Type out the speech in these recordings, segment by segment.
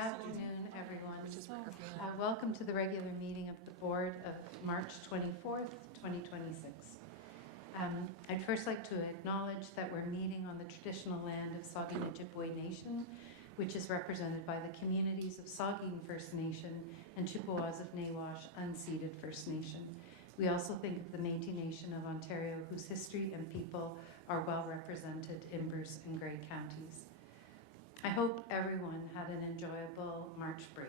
afternoon, everyone. Welcome to the regular meeting of the Board of March 24th, 2026. I'd first like to acknowledge that we're meeting on the traditional land of Saugeen Ojibwe Nation, which is represented by the communities of Saugeen First Nation and Chippewas of Nawash Unceded First Nation. We also think of the Métis Nation of Ontario, whose history and people are well represented in Bruce and Grey counties. I hope everyone had an enjoyable March break.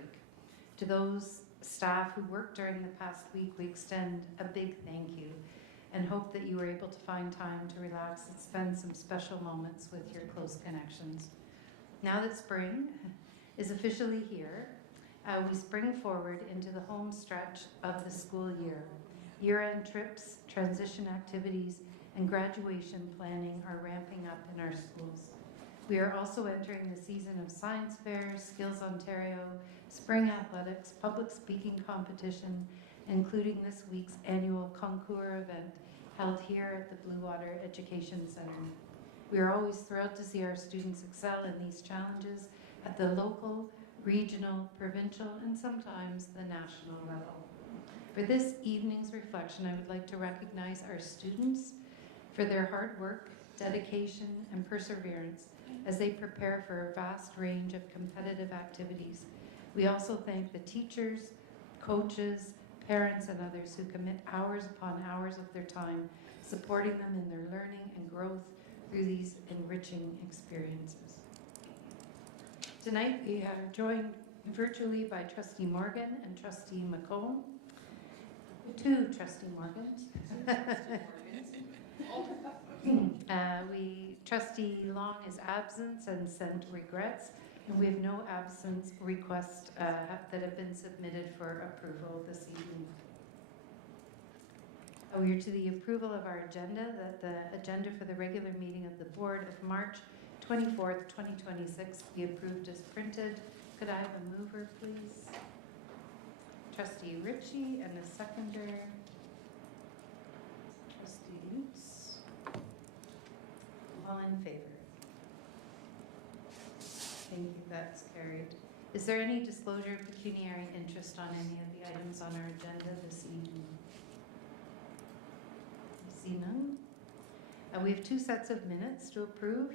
To those staff who worked during the past week, we extend a big thank you and hope that you were able to find time to relax and spend some special moments with your close connections. Now that spring is officially here, we spring forward into the home stretch of the school year. Year-end trips, transition activities, and graduation planning are ramping up in our schools. We are also entering the season of science fairs, Skills Ontario, spring athletics, public speaking competition, including this week's annual concours event held here at the Blue Water Education Centre. We are always thrilled to see our students excel in these challenges at the local, regional, provincial, and sometimes the national level. For this evening's reflection, I would like to recognize our students for their hard work, dedication, and perseverance as they prepare for a vast range of competitive activities. We also thank the teachers, coaches, parents, and others who commit hours upon hours of their time, supporting them in their learning and growth through these enriching experiences. Tonight, we are joined virtually by Trustee Morgan and Trustee McComb. Two Trustee Morgans. Trustee Long is absent and sent regrets, and we have no absence requests that have been submitted for approval this evening. We are to the approval of our agenda, that the agenda for the regular meeting of the Board of March 24th, 2026 be approved as printed. Could I have a mover, please? Trustee Ritchie and a seconder. Trustee Lutz. All in favor? Thank you, that's carried. Is there any disclosure of pecuniary interest on any of the items on our agenda this evening? I see none. We have two sets of minutes to approve.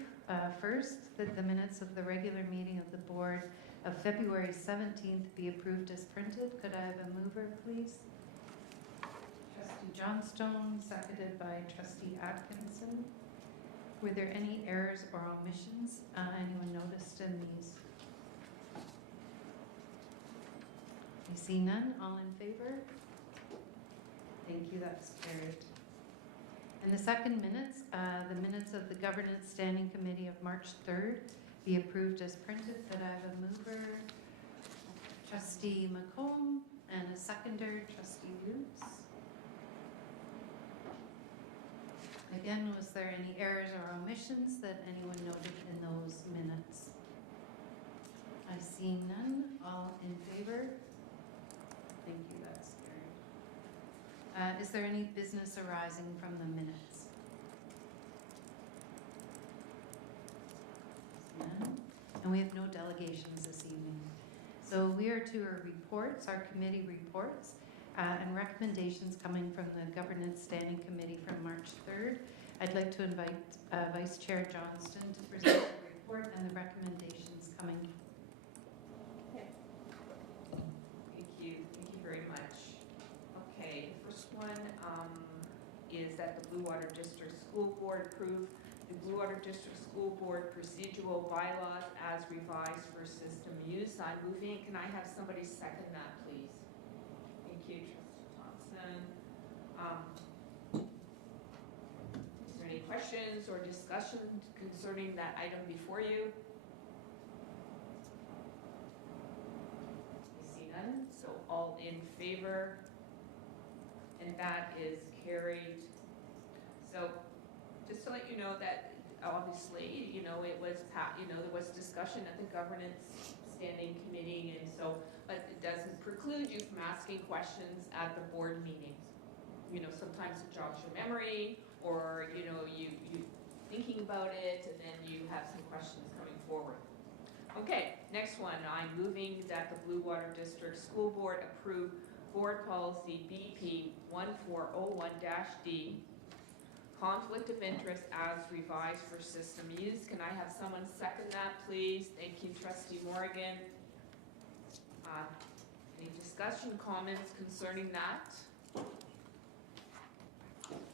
First, that the minutes of the regular meeting of the Board of February 17th be approved as printed. Could I have a mover, please? Trustee Johnstone, seconded by Trustee Atkinson. Were there any errors or omissions anyone noticed in these? I see none. All in favor? Thank you, that's carried. And the second minutes, the minutes of the Governance Standing Committee of March 3rd be approved as printed. Could I have a mover? Trustee McComb, and a seconder, Trustee Lutz. Again, was there any errors or omissions that anyone noted in those minutes? I see none. All in favor? Thank you, that's carried. Is there any business arising from the minutes? None. And we have no delegations this evening. So we are to our reports, our committee reports, and recommendations coming from the Governance Standing Committee from March 3rd. I'd like to invite Vice Chair Johnston to present the report and the recommendations coming. Okay. Thank you very much. Okay, the first one is that the Blue Water District School Board approved the Blue Water District School Board procedural bylaws as revised for system use. I'm moving. Can I have somebody second that, please? Thank you, Trustee Thompson. Is there any questions or discussion concerning that item before you? I see none. So all in favor, and that is carried. So just to let you know that obviously, it was, there was discussion at the Governance Standing Committee, and so, but it doesn't preclude you from asking questions at the board meetings. Sometimes it jogs your memory, or, you thinking about it, and then you have some questions coming forward. Okay, next one, I'm moving that the Blue Water District School Board approve Board Policy BP 1401-D, conflict of interest as revised for system use. Can I have someone second that, please? Thank you, Trustee Morgan. Any discussion, comments concerning that?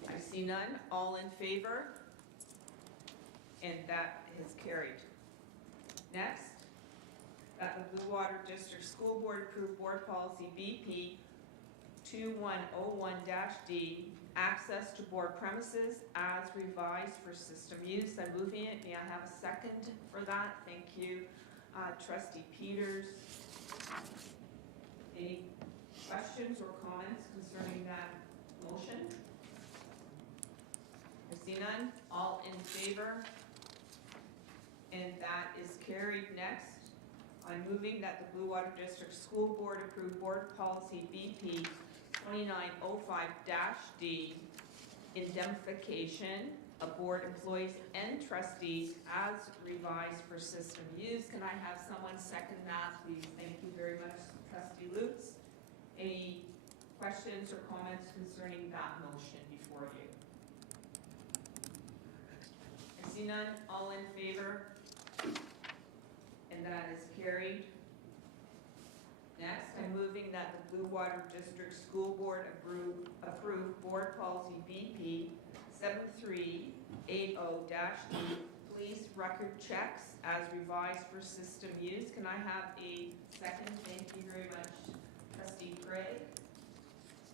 I see none. All in favor? And that is carried. Next, that the Blue Water District School Board approve Board Policy BP 2101-D, access to board premises as revised for system use. I'm moving it. May I have a second for that? Thank you. Trustee Peters. Any questions or comments concerning that motion? I see none. All in favor? And that is carried. Next, I'm moving that the Blue Water District School Board approve Board Policy BP 2905-D, indemnification of board employees and trustees as revised for system use. Can I have someone second that, please? Thank you very much, Trustee Lutz. Any questions or comments concerning that motion before you? I see none. All in favor? And that is carried. Next, I'm moving that the Blue Water District School Board approve Board Policy BP 7380-D, police record checks as revised for system use. Can I have a second? Thank you very much, Trustee Craig.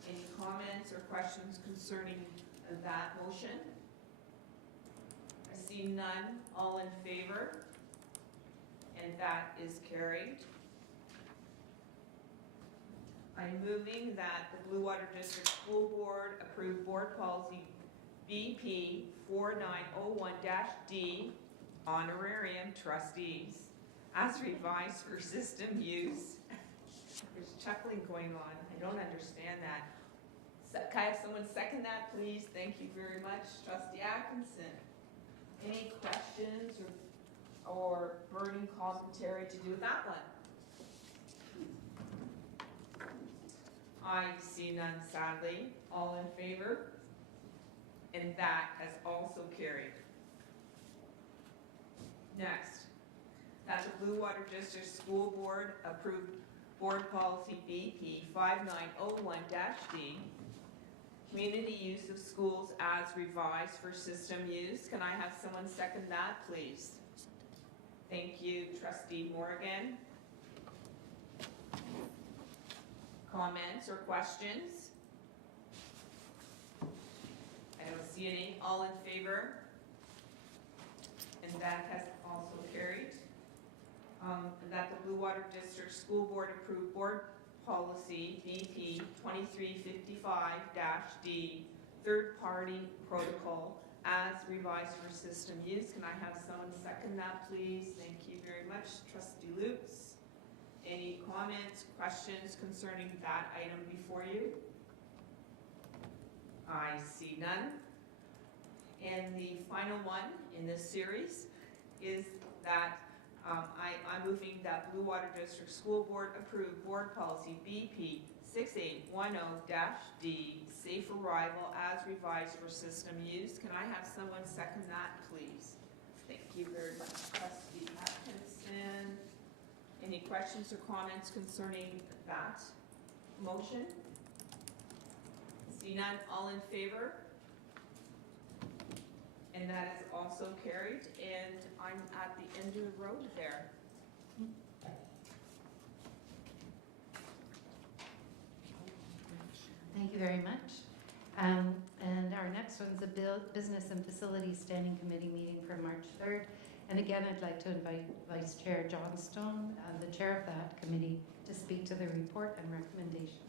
Any comments or questions concerning that motion? I see none. All in favor? And that is carried. I'm moving that the Blue Water District School Board approve Board Policy BP 4901-D, honorarium trustees, as revised for system use. There's chuckling going on. I don't understand that. Can I have someone second that, please? Thank you very much, Trustee Atkinson. Any questions or burning commentary to do with that one? I see none, sadly. All in favor? And that has also carried. Next, that the Blue Water District School Board approved Board Policy BP 5901-D, community use of schools as revised for system use. Can I have someone second that, please? Thank you, Trustee Morgan. Comments or questions? I don't see any. All in favor? And that has also carried. That the Blue Water District School Board approved Board Policy BP 2355-D, third party protocol as revised for system use. Can I have someone second that, please? Thank you very much, Trustee Lutz. Any comments, questions concerning that item before you? I see none. And the final one in this series is that I'm moving that Blue Water District School Board approve Board Policy BP 6810-D, safe arrival as revised for system use. Can I have someone second that, please? Thank you very much, Trustee Atkinson. Any questions or comments concerning that motion? See none. All in favor? And that is also carried, and I'm at the end of the road there. Thank you very much. And our next one's a Business and Facilities Standing Committee meeting for March 3rd. And again, I'd like to invite Vice Chair John Stone, the chair of that committee, to speak to the report and recommendations.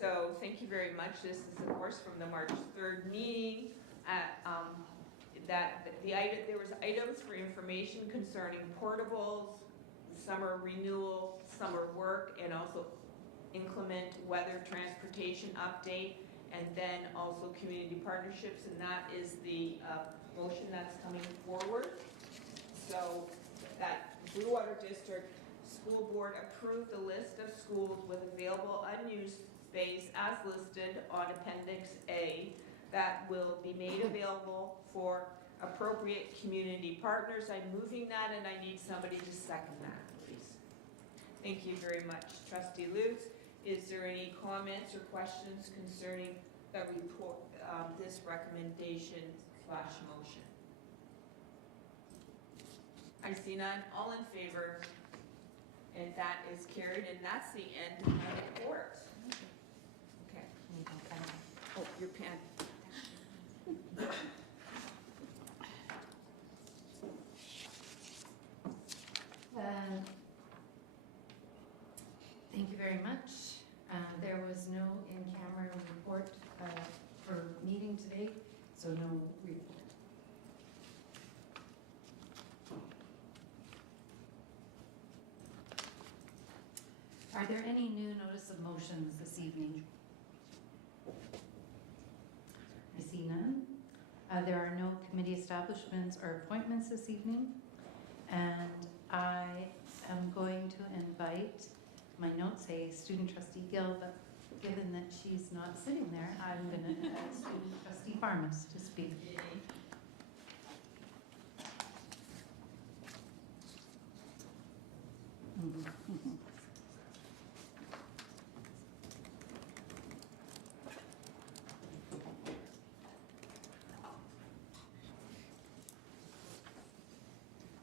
So thank you very much. This is, of course, from the March 3rd meeting. There was items for information concerning portables, summer renewal, summer work, and also inclement weather transportation update. and then also community partnerships, and that is the motion that's coming forward. So that Blue Water District School Board approved the list of schools with available unused space as listed on Appendix A that will be made available for appropriate community partners. I'm moving that, and I need somebody to second that, please. Thank you very much, Trustee Lutz. Is there any comments or questions concerning the report, this recommendation / motion? I see none. All in favor? And that is carried, and that's the end of my report. Okay. Oh, your pen. Thank you very much. There was no in-camera report for meeting today, so no report. Are there any new notice of motions this evening? I see none. There are no committee establishments or appointments this evening, and I am going to invite, my notes say student trustee Gill, but given that she's not sitting there, I'm going to invite student trustee Farmas to speak.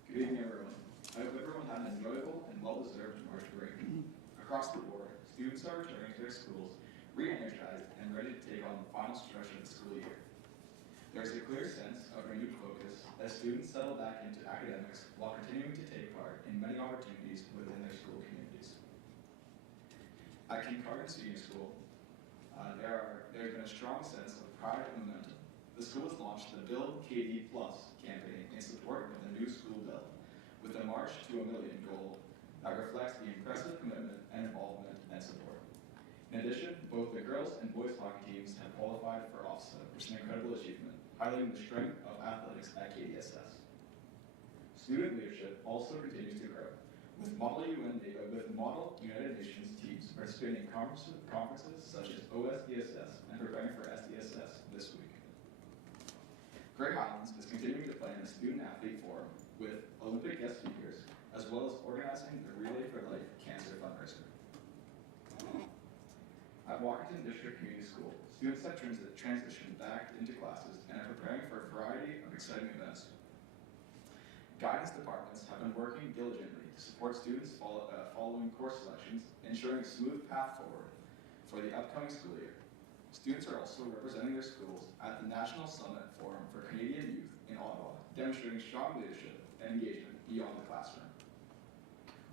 Good evening, everyone. I hope everyone had an enjoyable and well-deserved March break. Across the board, students are returning to their schools re-energized and ready to take on the final stretch of the school year. There is a clear sense of renewed focus as students settle back into academics while continuing to take part in many opportunities within their school communities. At Kincardine Senior School, there's been a strong sense of pride and momentum. The school has launched the Build KD Plus campaign in support of the new school bill, with a March to a Million goal that reflects the impressive commitment and involvement and support. In addition, both the girls and boys hockey teams have qualified for OFSA, which is an incredible achievement, highlighting the strength of athletics at KDSS. Student leadership also continues to grow, with Model United Nations teams participating in conferences such as OSDSS and preparing for SDSS this week. Grey Highlands is continuing to plan a student athlete forum with Olympic guest speakers, as well as organizing the Relay for Life cancer fundraiser. At Washington District Community School, students have transitioned back into classes and are preparing for a variety of exciting events. Guidance departments have been working diligently to support students following course selections, ensuring a smooth path forward for the upcoming school year. Students are also representing their schools at the National Summit Forum for Canadian Youth in Ottawa, demonstrating strong leadership and engagement beyond the classroom.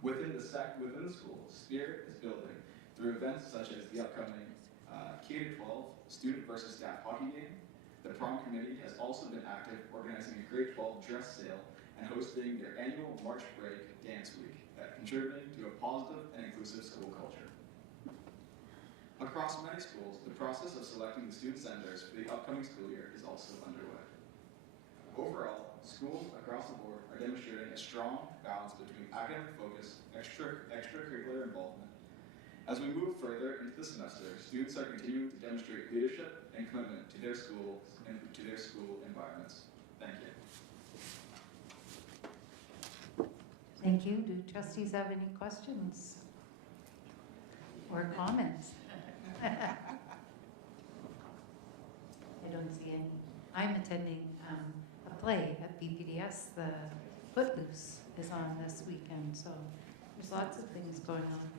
Within the school, spirit is building through events such as the upcoming K-12 student versus staff hockey game. The prom committee has also been active organizing a grade 12 dress sale and hosting their annual March break dance week, contributing to a positive and inclusive school culture. Across many schools, the process of selecting the student senators for the upcoming school year is also underway. Overall, schools across the board are demonstrating a strong balance between academic focus, extracurricular involvement. As we move further into the semester, students are continuing to demonstrate leadership and commitment to their schools and to their school environments. Thank you. Thank you. Do trustees have any questions or comments? I don't see any. I'm attending a play at BWDS. The Footloose is on this weekend, so there's lots of things going on.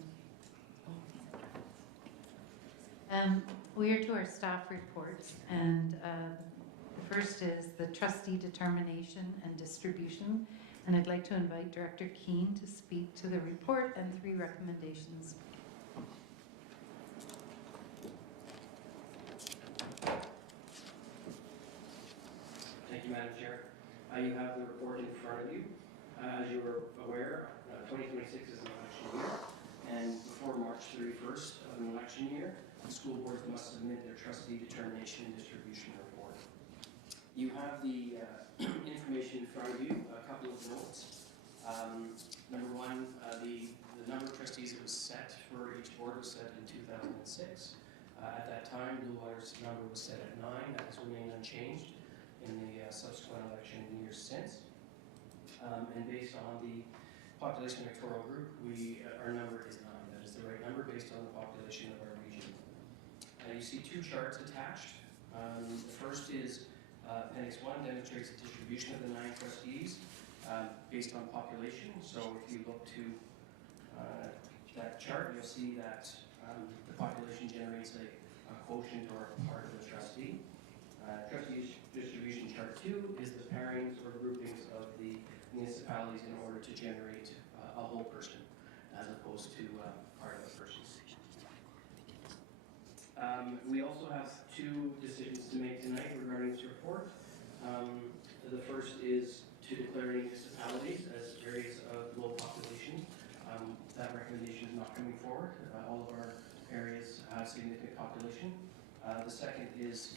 We are to our staff reports, and the first is the trustee determination and distribution, and I'd like to invite Director Keane to speak to the report and 3 recommendations. Thank you, Madam Chair. You have the report in front of you. As you are aware, 2026 is an election year, and before March 31st, of an election year, the school boards must submit their trustee determination and distribution report. You have the information in front of you, a couple of notes. Number one, the number of trustees that was set for each board was set in 2006. At that time, Blue Water's number was set at 9. That has remained unchanged in the subsequent election years since. And based on the population electoral group, our number is 9. That is the right number based on the population of our region. You see two charts attached. The first is Appendix 1 demonstrates the distribution of the 9 trustees based on population. So if you look to that chart, you'll see that the population generates a quotient or a part of the trustee. Trustee distribution chart 2 is the pairings or groupings of the municipalities in order to generate a whole person as opposed to part of a person. We also have 2 decisions to make tonight regarding this report. The first is to declare municipalities as areas of low population. That recommendation is not coming forward. All of our areas have significant population. The second is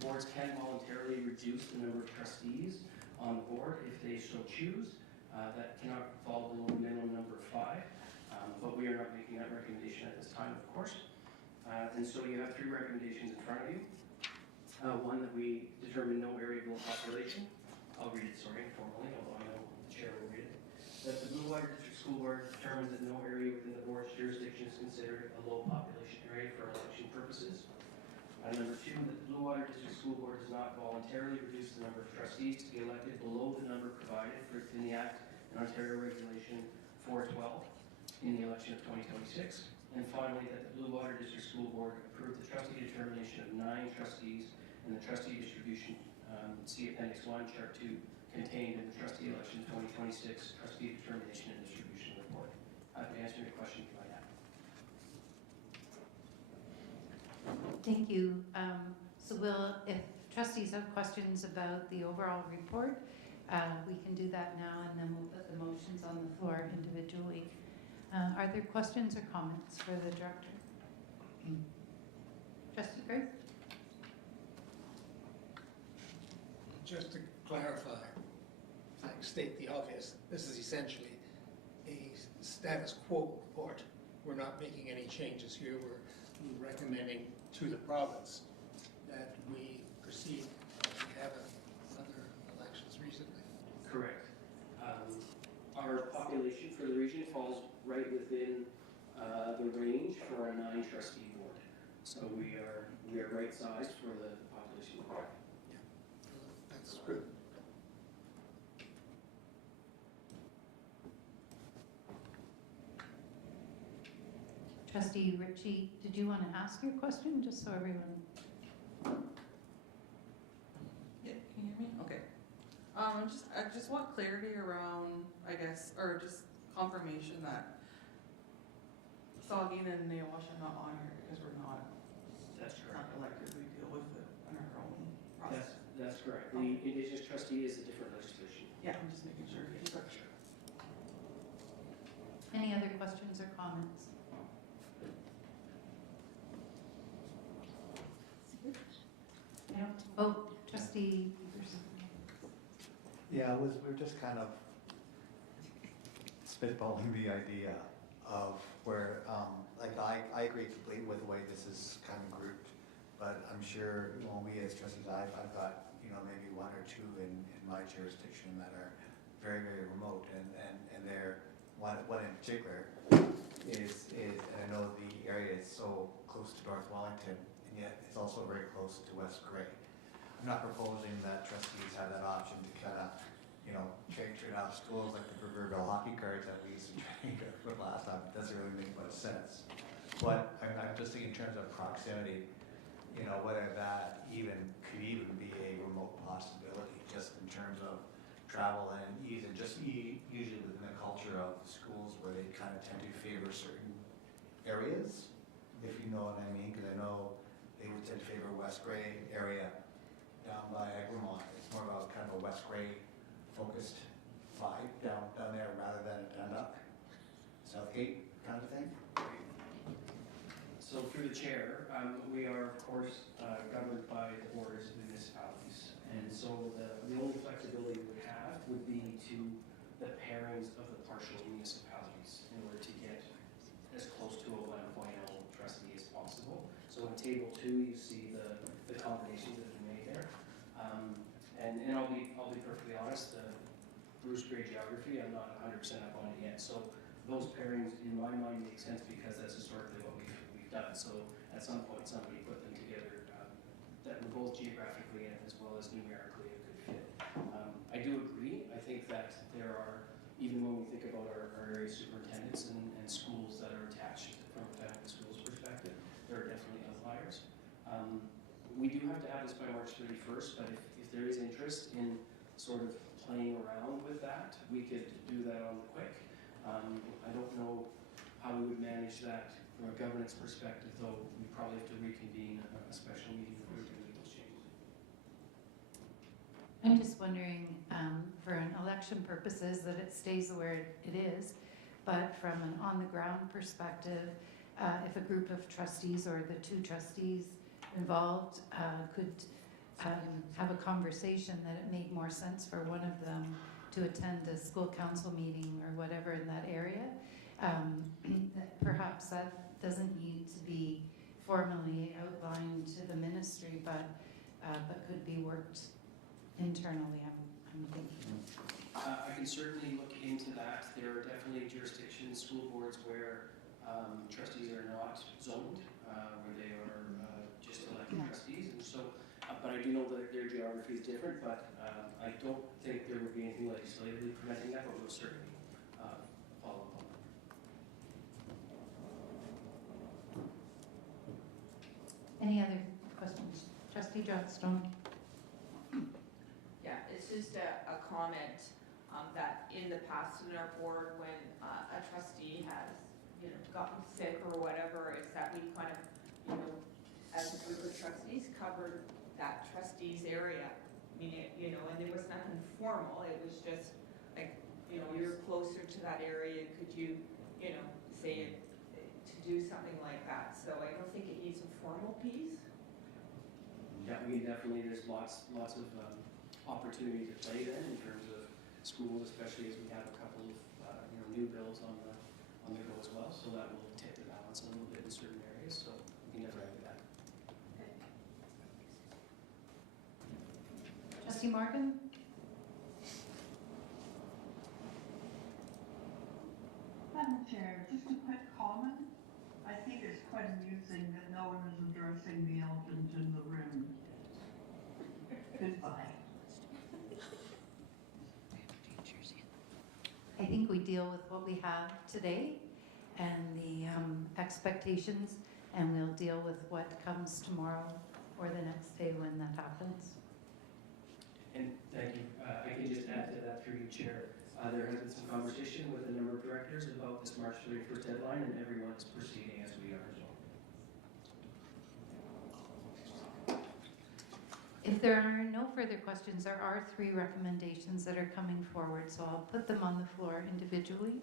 boards can voluntarily reduce the number of trustees on the board if they so choose. That cannot fall below a minimum number of 5, but we are not making that recommendation at this time, of course. And so you have 3 recommendations in front of you. One, that we determine no area of low population. I'll read it, sorry, formally, although I know the chair will read it. That the Blue Water District School Board determines that no area within the board's jurisdiction is considered a low population area for election purposes. Number 2, that the Blue Water District School Board does not voluntarily reduce the number of trustees to be elected below the number provided in the Act and Ontario Regulation 412 in the election of 2026. And finally, that the Blue Water District School Board approved the trustee determination of 9 trustees and the trustee distribution, see Appendix 1, Chart 2, contained in the trustee election 2026 trustee determination and distribution report. Happy to answer any questions you might have. Thank you. So if trustees have questions about the overall report, we can do that now, and then we'll put the motions on the floor individually. Are there questions or comments for the director? Trustee Gray? Just to clarify, I state the obvious, this is essentially a status quo report. We're not making any changes here. We're recommending to the province that we proceed as we have in other elections recently. Correct. Our population for the region falls right within the range for a 9 trustee board. So we are right sized for the population board. Yeah, that's good. Trustee Ritchie, did you want to ask your question, just so everyone? Yeah, can you hear me? Okay. I just want clarity around, I guess, or just confirmation that Saugeen and Nawash are not on here because we're not elected. We deal with it in our own process. That's correct. The Indigenous trustee is a different legislation. Yeah, I'm just making sure. Any other questions or comments? No? Oh, Trustee Peterson. Yeah, we're just kind of spitballing the idea of where, like I agree completely with the way this is kind of grouped, but I'm sure when we as trustees, I've got, maybe 1 or 2 in my jurisdiction that are very, very remote, and they're, one in particular is, and I know the area is so close to North Wellington, and yet it's also very close to West Grey. I'm not proposing that trustees have that option to kind of, trade off schools like the proverbial hockey cards that we used to trade for last time. It doesn't really make much sense. But I'm just thinking in terms of proximity, whether that could even be a remote possibility, just in terms of travel and ease, and just usually within the culture of schools where they kind of tend to favor certain areas, if you know what I mean, because I know they would tend to favor West Grey area down by Egremont. It's more about kind of a West Grey focused vibe down there rather than a Dundalk, Southgate kind of thing. So through the chair, we are of course governed by the borders of the municipalities. And so the only flexibility we would have would be to the pairings of the partial municipalities in order to get as close to a 1.0 trustee as possible. So in table 2, you see the combinations that have been made there. And I'll be perfectly honest, the Bruce Gray geography, I'm not 100% up on it yet. So those pairings in my mind make sense because that's historically what we've done. So at some point, somebody put them together that were both geographically and as well as numerically a good fit. I do agree. I think that there are, even when we think about our area superintendents and schools that are attached from a family schools perspective, there are definitely outliers. We do have to have this by March 31st, but if there is interest in sort of playing around with that, we could do that on the quick. I don't know how we would manage that from a governance perspective, though we probably have to reconvene a special meeting if we were to make those changes. I'm just wondering, for an election purposes, that it stays where it is, but from an on-the-ground perspective, if a group of trustees or the 2 trustees involved could have a conversation that it made more sense for one of them to attend a school council meeting or whatever in that area, perhaps that doesn't need to be formally outlined to the ministry, but could be worked internally, I'm thinking. I can certainly look into that. There are definitely jurisdictions, school boards where trustees are not zoned, where they are just elected trustees, and so. But I do know that their geography is different. But I don't think there would be anything legislatively preventing that, but we'll certainly follow up on that. Any other questions? Trustee Johnstone? Yeah, it's just a comment that in the past in our board, when a trustee has, gotten sick or whatever, is that we kind of, as a group of trustees covered that trustee's area. I mean, and there was nothing formal. It was just like, you're closer to that area. Could you, say it to do something like that? So I don't think it needs a formal piece. Yeah, I mean, definitely there's lots of opportunity to play then in terms of schools, especially as we have a couple of new bills on the go as well. So that will tip the balance a little bit in certain areas. So we can definitely do that. Trustee Morgan? Madam Chair, just a quick comment. I think it's quite amusing that no one is addressing the elephant in the room. Goodbye. I think we deal with what we have today and the expectations, and we'll deal with what comes tomorrow or the next day when that happens. And thank you. I can just add to that through you, Chair. There has been some conversation with a number of directors about this March 31st deadline, and everyone is proceeding as we are as well. If there are no further questions, there are 3 recommendations that are coming forward, so I'll put them on the floor individually.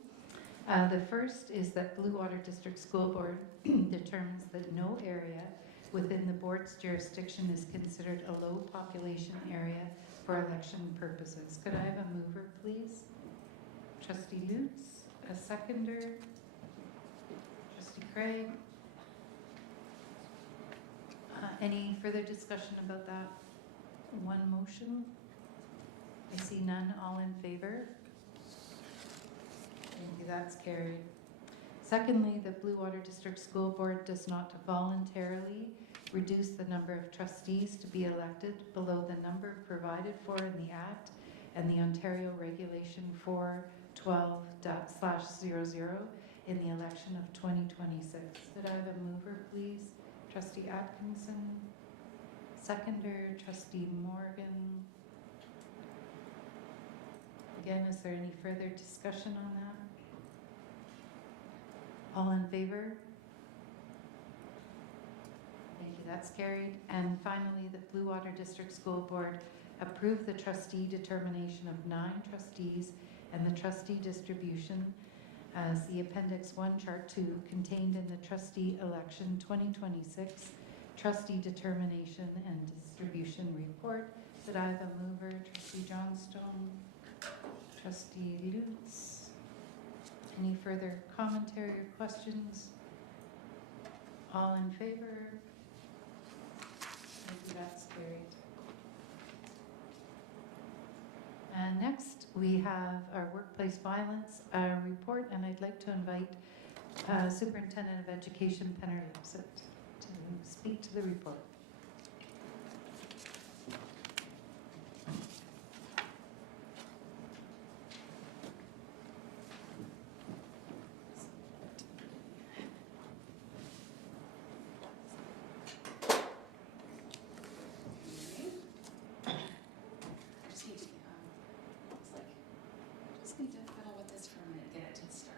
The first is that Blue Water District School Board determines that no area within the board's jurisdiction is considered a low population area for election purposes. Could I have a mover, please? Trustee Lutz, a seconder. Trustee Craig. Any further discussion about that one motion? I see none. All in favor? Thank you. That's carried. Secondly, the Blue Water District School Board does not voluntarily reduce the number of trustees to be elected below the number provided for in the Act and the Ontario Regulation 412/00 in the election of 2026. Could I have a mover, please? Trustee Atkinson. Seconder, Trustee Morgan. Again, is there any further discussion on that? All in favor? Thank you, that's carried. And finally, the Blue Water District School Board approved the trustee determination of 9 trustees and the trustee distribution as the Appendix 1, Chart 2, contained in the Trustee Election 2026 Trustee Determination and Distribution Report. That I have a mover, Trustee Johnstone, Trustee Lutz. Any further commentary or questions? All in favor? Thank you, that's carried. And next, we have our workplace violence report, and I'd like to invite Superintendent of Education Penner Lipset to speak to the report. Need to fiddle with this for a minute, get it to start.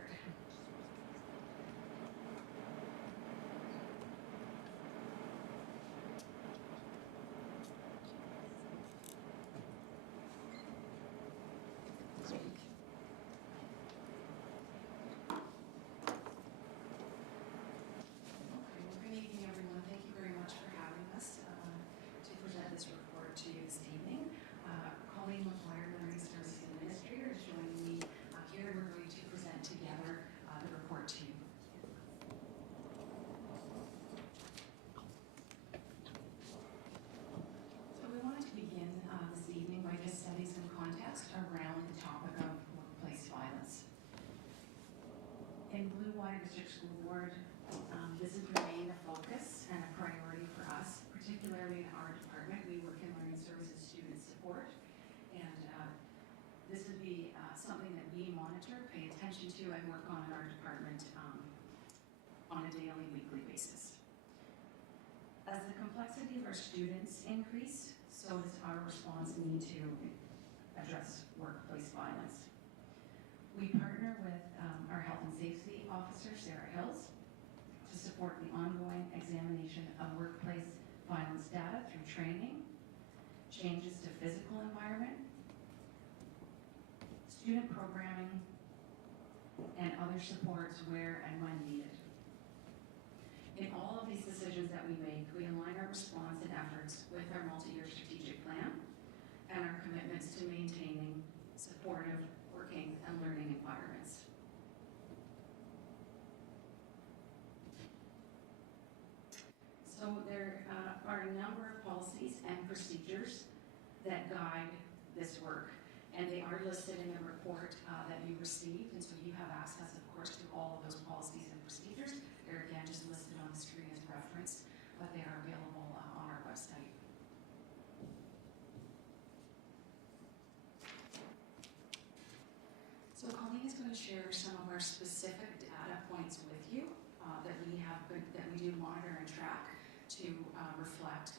Good evening, everyone. Thank you very much for having us to present this report to you this evening. Colleen McGuire, Learning Services Administrator, is joining me here. We're going to present together the report to you. So we wanted to begin this evening by just setting some context around the topic of workplace violence. In Blue Water District School Board, this has remained a focus and a priority for us, particularly in our department. We work in Learning Services Student Support, and this would be something that we monitor, pay attention to, and work on in our department on a daily, weekly basis. As the complexity of our students increase, so does our response need to address workplace violence. We partner with our Health and Safety Officer, Sarah Hills, to support the ongoing examination of workplace violence data through training, changes to physical environment, student programming, and other supports where and when needed. In all of these decisions that we make, we align our response and efforts with our multi-year strategic plan and our commitments to maintaining supportive working and learning environments. So there are a number of policies and procedures that guide this work, and they are listed in the report that you received, and so you have access, of course, to all of those policies and procedures. They're again just listed on the screen as reference, but they are available on our website. So Colleen is going to share some of our specific data points with you that we do monitor and track to reflect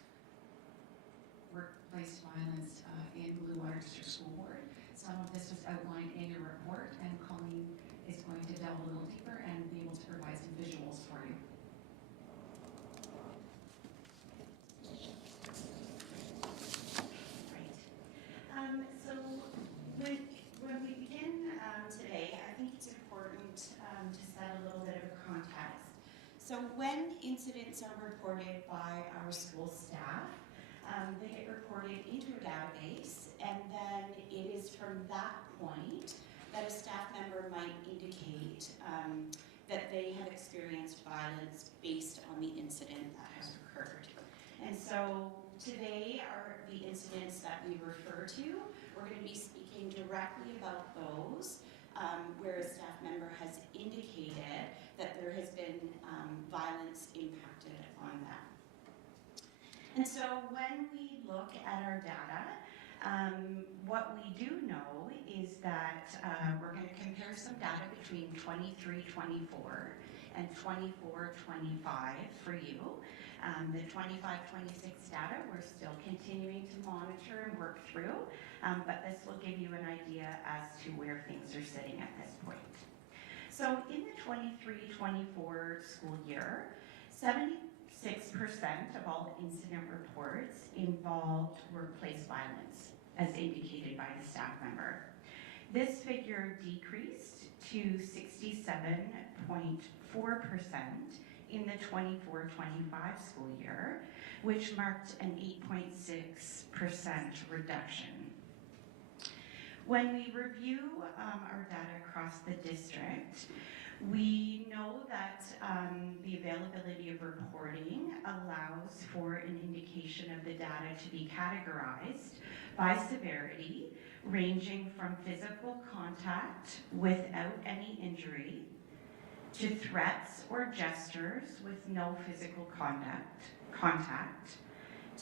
workplace violence in Blue Water District School Board. Some of this was outlined in your report, and Colleen is going to delve a little deeper and be able to provide some visuals for you. Right. So when we begin today, I think it's important to set a little bit of context. So when incidents are reported by our school staff, they get reported into a database, and then it is from that point that a staff member might indicate that they have experienced violence based on the incident that has occurred. And so today are the incidents that we refer to. We're going to be speaking directly about those where a staff member has indicated that there has been violence impacted on them. And so when we look at our data, what we do know is that we're going to compare some data between 23-24 and 24-25 for you. The 25-26 data we're still continuing to monitor and work through, but this will give you an idea as to where things are sitting at this point. So in the 23-24 school year, 76% of all incident reports involved workplace violence, as indicated by the staff member. This figure decreased to 67.4% in the 24-25 school year, which marked an 8.6% reduction. When we review our data across the district, we know that the availability of reporting allows for an indication of the data to be categorized by severity, ranging from physical contact without any injury to threats or gestures with no physical contact,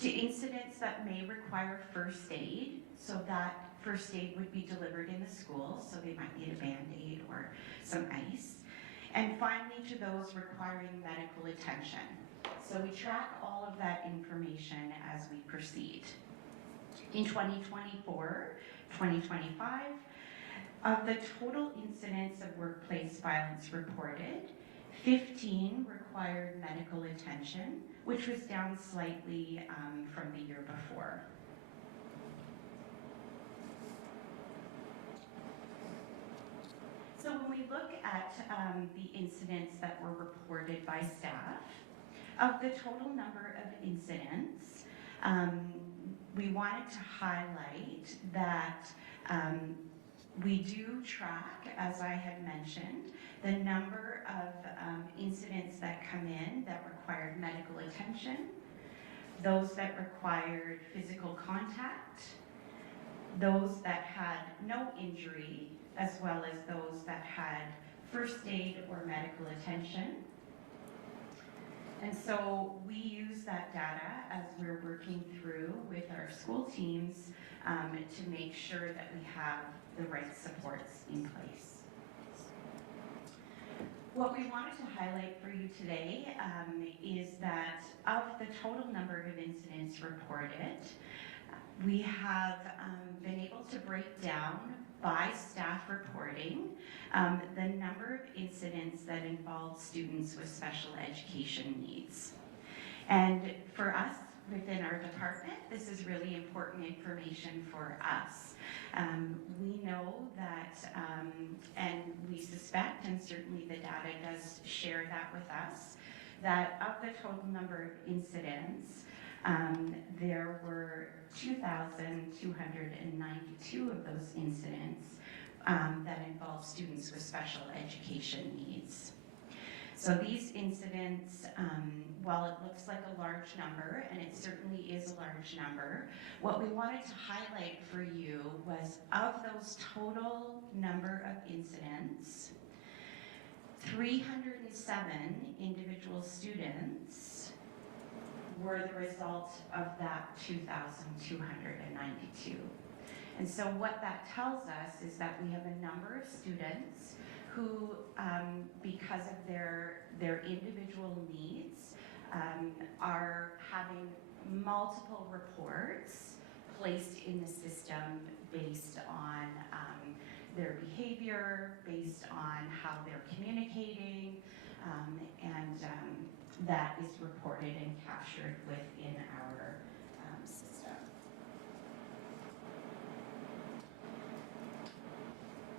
to incidents that may require first aid, so that first aid would be delivered in the school, so they might need a Band-Aid or some ice, and finally to those requiring medical attention. So we track all of that information as we proceed. In 2024-2025, of the total incidents of workplace violence reported, 15 required medical attention, which was down slightly from the year before. So when we look at the incidents that were reported by staff, of the total number of incidents, we wanted to highlight that we do track, as I had mentioned, the number of incidents that come in that required medical attention, those that required physical contact, those that had no injury, as well as those that had first aid or medical attention. And so we use that data as we're working through with our school teams to make sure that we have the right supports in place. What we wanted to highlight for you today is that of the total number of incidents reported, we have been able to break down by staff reporting the number of incidents that involve students with special education needs. And for us within our department, this is really important information for us. We know that, and we suspect, and certainly the data does share that with us, that of the total number of incidents, there were 2,292 of those incidents that involve students with special education needs. So these incidents, while it looks like a large number, and it certainly is a large number, what we wanted to highlight for you was of those total number of incidents, 307 individual students were the result of that 2,292. And so what that tells us is that we have a number of students who, because of their individual needs, are having multiple reports placed in the system based on their behavior, based on how they're communicating, and that is reported and captured within our system.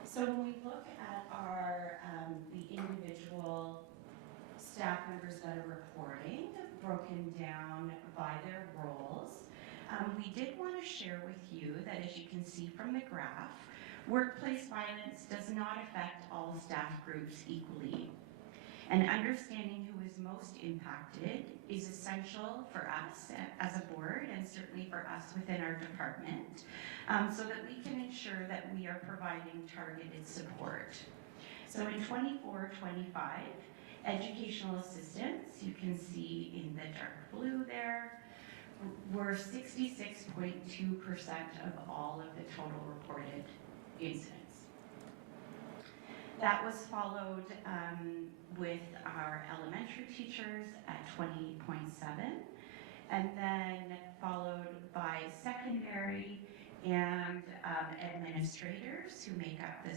So when we look at our the individual staff members that are reporting, broken down by their roles, we did want to share with you that, as you can see from the graph, workplace violence does not affect all staff groups equally. And understanding who is most impacted is essential for us as a board, and certainly for us within our department, so that we can ensure that we are providing targeted support. So in 24-25, educational assistants, you can see in the dark blue there, were 66.2% of all of the total reported incidents. That was followed with our elementary teachers at 20.7, and then followed by secondary and administrators, who make up the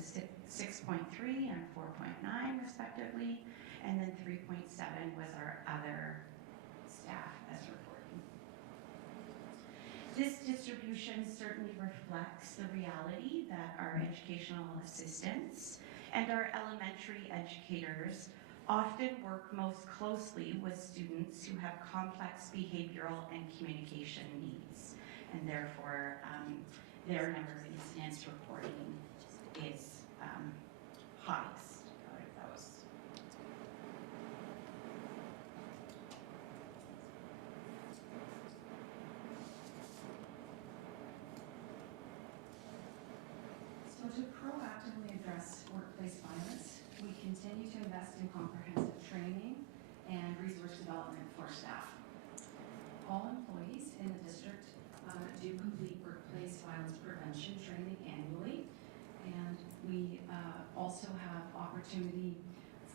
6.3 and 4.9 respectively, and then 3.7 was our other staff as reporting. This distribution certainly reflects the reality that our educational assistants and our elementary educators often work most closely with students who have complex behavioral and communication needs, and therefore their number of incidents reporting is highest out of those. So to proactively address workplace violence, we continue to invest in comprehensive training and resource development for staff. All employees in the district do complete workplace violence prevention training annually, and we also have opportunity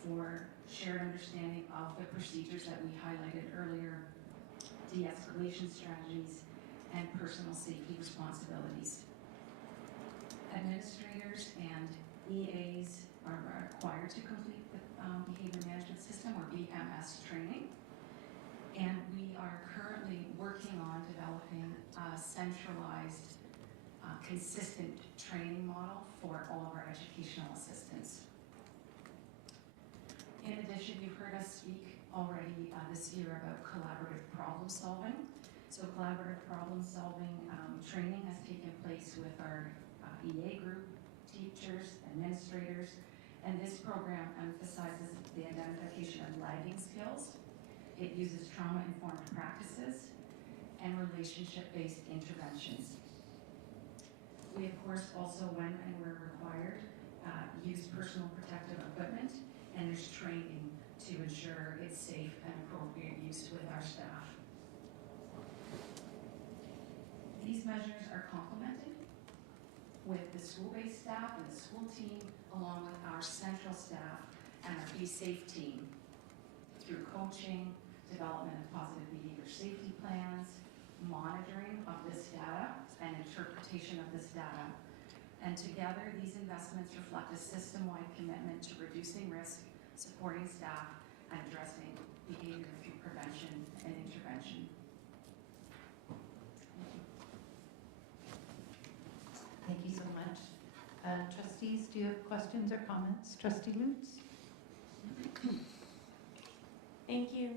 for shared understanding of the procedures that we highlighted earlier, de-escalation strategies, and personal safety responsibilities. Administrators and EAs are required to complete the Behavior Management System, or BMS training. And we are currently working on developing a centralized, consistent training model for all of our educational assistants. In addition, you've heard us speak already this year about collaborative problem solving. So collaborative problem solving training has taken place with our EA group, teachers, administrators, and this program emphasizes the identification of lagging skills. It uses trauma-informed practices and relationship-based interventions. We, of course, also, when and where required, use personal protective equipment, and there's training to ensure it's safe and appropriate use with our staff. These measures are complemented with the school-based staff and the school team, along with our central staff and our Be Safe team, through coaching, development of positive behavior safety plans, monitoring of this data, and interpretation of this data. And together, these investments reflect a system-wide commitment to reducing risk, supporting staff, and addressing behavior through prevention and intervention. Thank you so much. Trustees, do you have questions or comments? Trustee Lutz? Thank you.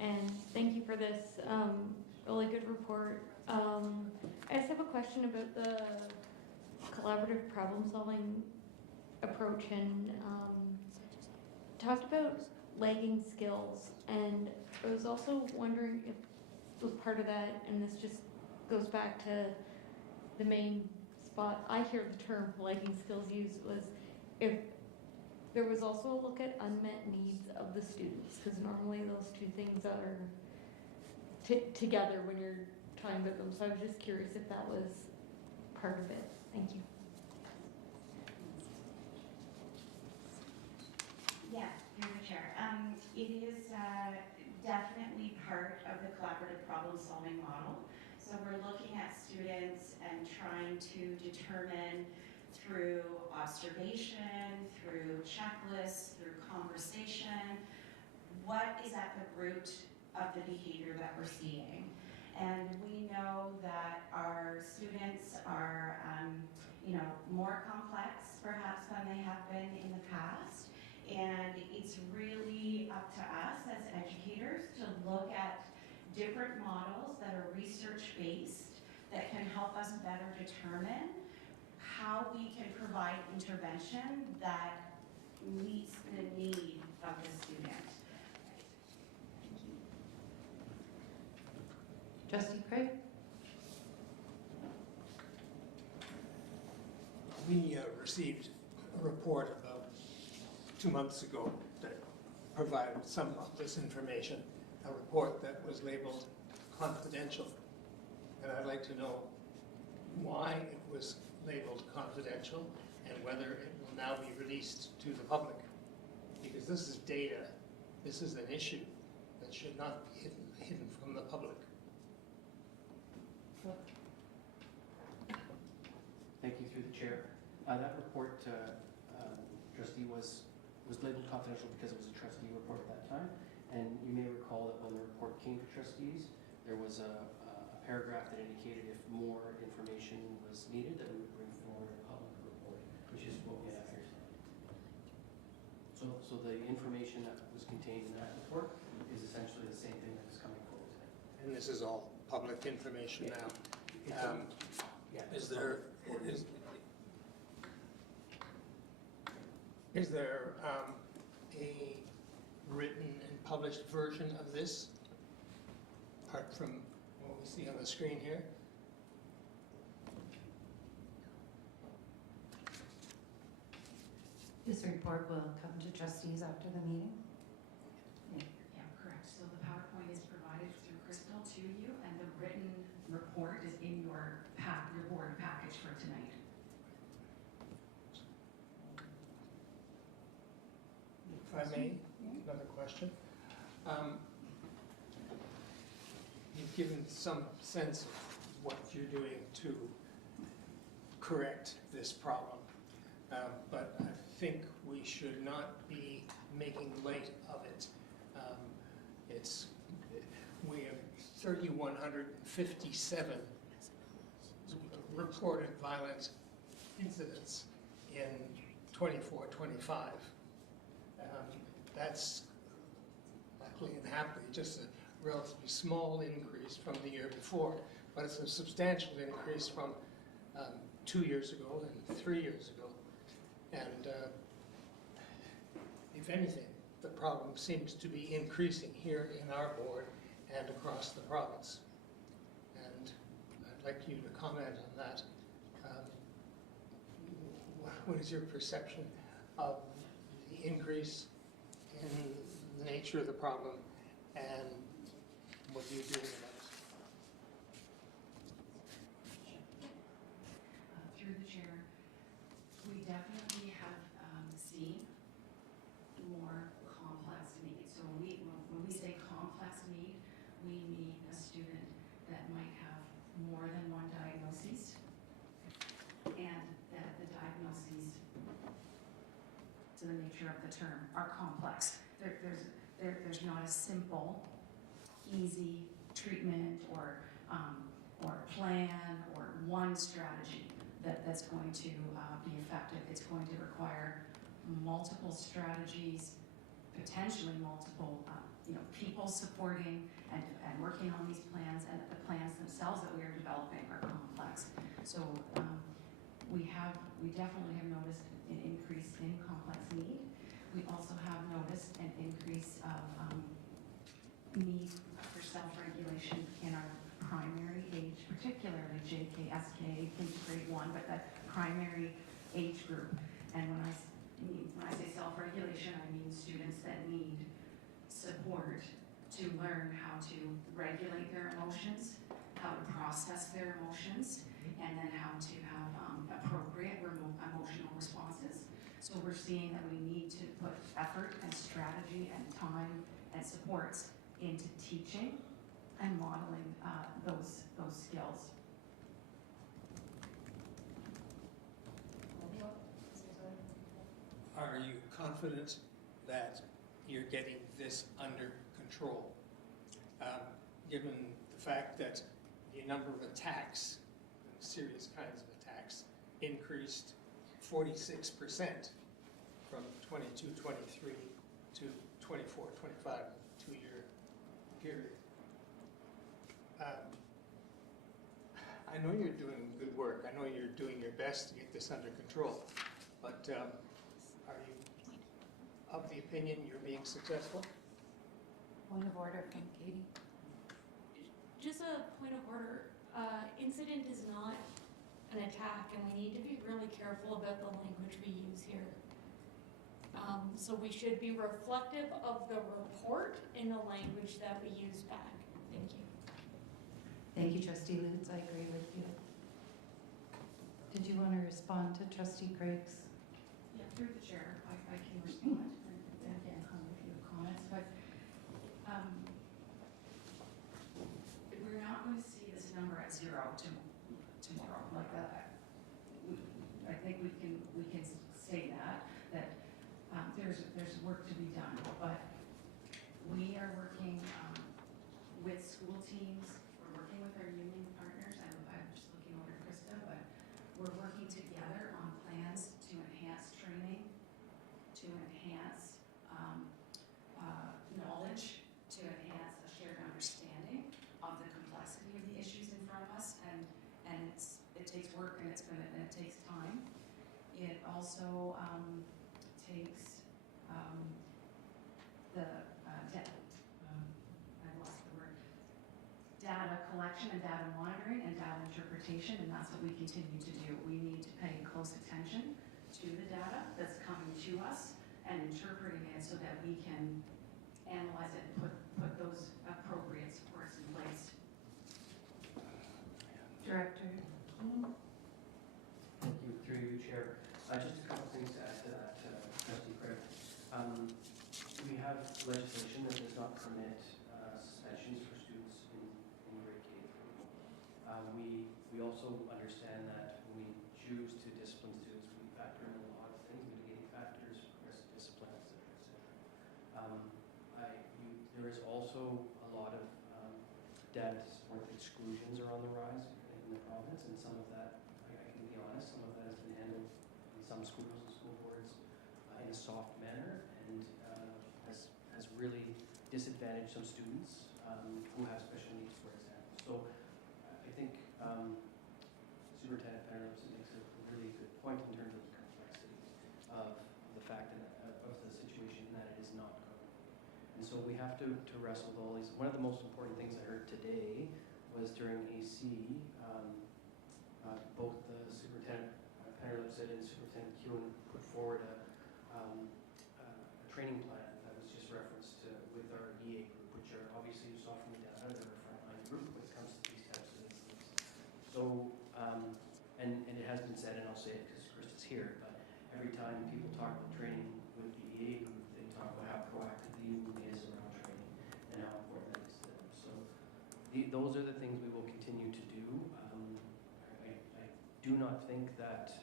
And thank you for this really good report. I just have a question about the collaborative problem-solving approach, and talked about lagging skills, and I was also wondering if it was part of that, and this just goes back to the main spot I hear the term lagging skills used, was if there was also a look at unmet needs of the students, because normally those two things are together when you're talking about them. So I was just curious if that was part of it. Thank you. Yeah, through the chair. It is definitely part of the collaborative problem-solving model. So we're looking at students and trying to determine through observation, through checklists, through conversation, what is at the root of the behavior that we're seeing. And we know that our students are, more complex perhaps than they have been in the past. And it's really up to us as educators to look at different models that are research-based that can help us better determine how we can provide intervention that meets the need of the student. Thank you. Trustee Craig? We received a report about 2 months ago that provided some of this information, a report that was labeled confidential. And I'd like to know why it was labeled confidential and whether it will now be released to the public. Because this is data, this is an issue that should not be hidden from the public. Thank you, through the chair. That report, trustee, was labeled confidential because it was a trustee report at that time. And you may recall that when the report came to trustees, there was a paragraph that indicated if more information was needed, that we would bring forward a public report. which is what we have here. So the information that was contained in that report is essentially the same thing that is coming forward today. And this is all public information now. Is there a written and published version of this, apart from what we see on the screen here? This report will come to trustees after the meeting. Yeah, correct. So the PowerPoint is provided through Crystal to you, and the written report is in your board package for tonight. If I may, another question. You've given some sense of what you're doing to correct this problem, but I think we should not be making light of it. We have 3,157 reported violent incidents in 24-25. That's luckily and happily just a relatively small increase from the year before, but it's a substantial increase from 2 years ago and 3 years ago. And if anything, the problem seems to be increasing here in our board and across the province. And I'd like you to comment on that. What is your perception of the increase in the nature of the problem and what you're doing about it? Through the chair, we definitely have seen more complex needs. So when we say complex need, we mean a student that might have more than one diagnosis, and that the diagnoses, to the nature of the term, are complex. There's not a simple, easy treatment or plan or one strategy that's going to be effective. It's going to require multiple strategies, potentially multiple people supporting and working on these plans, and the plans themselves that we are developing are complex. So we definitely have noticed an increase in complex need. We also have noticed an increase of need for self-regulation in our primary age, particularly JK, SK, into grade 1, but that primary age group. And when I say self-regulation, I mean students that need support to learn how to regulate their emotions, how to process their emotions, and then how to have appropriate emotional responses. So we're seeing that we need to put effort and strategy and time and supports into teaching and modeling those skills. Are you confident that you're getting this under control? Given the fact that the number of attacks, serious kinds of attacks, increased 46% from 22-23 to 24-25, 2-year period. I know you're doing good work. I know you're doing your best to get this under control, but are you of the opinion you're being successful? Point of order from Katie. Just a point of order, incident is not an attack, and we need to be really careful about the language we use here. So we should be reflective of the report in the language that we use back. Thank you. Thank you, Trustee Lutz. I agree with you. Did you want to respond to Trustee Craig's? Yeah, through the chair, I can respond, and again, come with your comments, but we're not going to see this number at 0 tomorrow. Like I think we can say that there's work to be done, but we are working with school teams. We're working with our union partners. I'm just looking over Krista, but we're working together on plans to enhance takes work and it takes time. It also takes I've lost the word, data collection and data monitoring and data interpretation, and that's what we continue to do. We need to pay close attention to the data that's coming to us and interpreting it so that we can analyze it and put those appropriate supports in place. Director. Thank you, through you, Chair. Just a couple things to add to that, Trustee Craig. We have legislation that does not permit suspensions for students in grade K through. We also understand that when we choose to discipline students, we factor in a lot of things, mitigating factors, progressive discipline, et cetera, et cetera. There is also a lot of data to support that exclusions are on the rise in the province, and some of that, I can be honest, some of that has been handled in some schools and school boards in a soft manner, and has really disadvantaged some students who have special needs, for example. So I think Superintendent Penrose makes a really good point in terms of the complexity of the fact of the situation that it is not covered. And so we have to wrestle with all these. One of the most important things I heard today was during AC, both the Superintendent Penrose and Superintendent Kewen put forward a training plan that was just referenced with our EA group, which are obviously, you saw from the data, they're a frontline group when it comes to these types of incidents. So, and it has been said, and I'll say it because Chris is here, but every time people talk about training with the EA group, they talk about how proactive the union is around training and how important that is to them. So those are the things we will continue to do. I do not think that,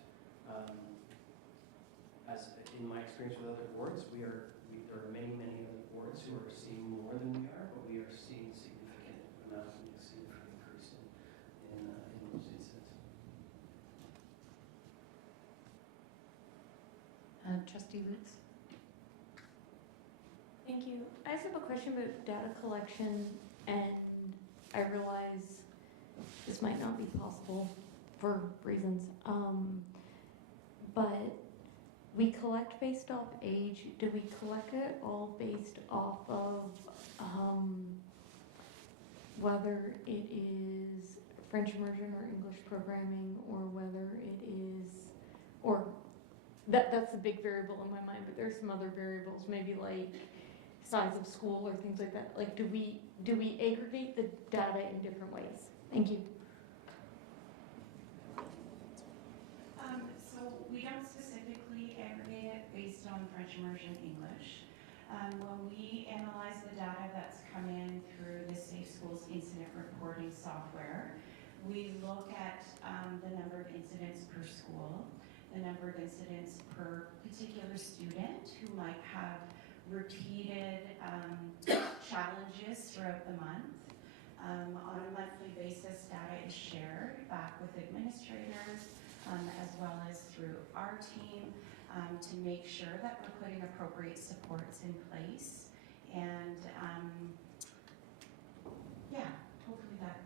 as in my experience with other boards, there are many other boards who are seeing more than we are, but we are seeing significant increase in those incidents. Trustee Lutz. Thank you. I just have a question about data collection, and I realize this might not be possible for reasons, but we collect based off age. Do we collect it all based off of whether it is French immersion or English programming, or whether it is, or that's a big variable in my mind, but there's some other variables, maybe like size of school or things like that. Like, do we aggregate the data in different ways? Thank you. So we don't specifically aggregate it based on French immersion English. When we analyze the data that's come in through the Safe Schools incident reporting software, we look at the number of incidents per school, the number of incidents per particular student who might have repeated challenges throughout the month. On a monthly basis, data is shared back with administrators as well as through our team to make sure that we're putting appropriate supports in place. And yeah, hopefully that.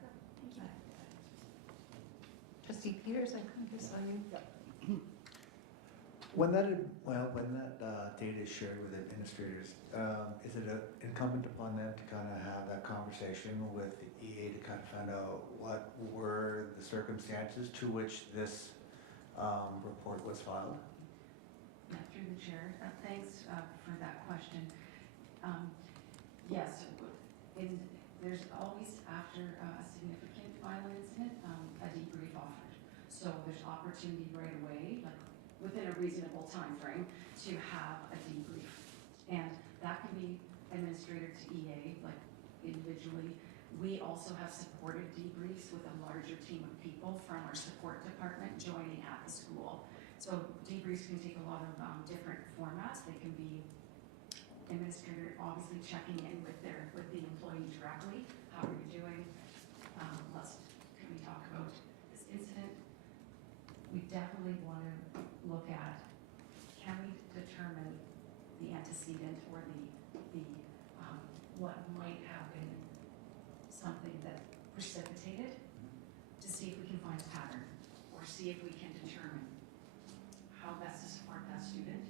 Trustee Peters, I think I saw you. When that data is shared with administrators, is it incumbent upon them to kind of have that conversation with the EA to kind of find out what were the circumstances to which this report was filed? Yeah, through the chair. Thanks for that question. Yes, there's always, after a significant violent incident, a debrief offered. So there's opportunity right away, like within a reasonable time frame, to have a debrief. And that can be administrator to EA, like individually. We also have supported debriefs with a larger team of people from our support department joining at the school. So debriefs can take a lot of different formats. They can be administrator obviously checking in with the employee directly. How are you doing? Can we talk about this incident? We definitely want to look at, can we determine the antecedent or the what might have been something that precipitated, to see if we can find a pattern. or see if we can determine how best to support that student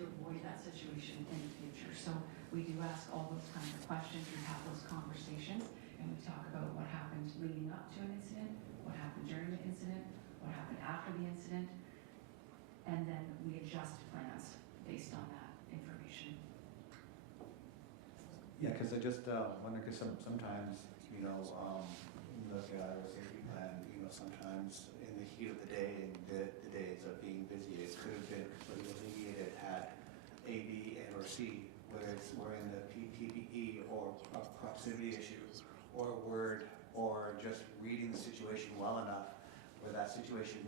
to avoid that situation in the future. So we do ask all those kinds of questions, we have those conversations, and we talk about what happened leading up to an incident, what happened during the incident, what happened after the incident, and then we adjust plans based on that information. Yeah, because I just wonder, because sometimes, you know, the Iowa safety plan, you know, sometimes in the heat of the day and the days of being busy, it could have been completely alleviated at A, B, and or C, whether it's we're in the PPE or a proximity issue, or a word, or just reading the situation well enough where that situation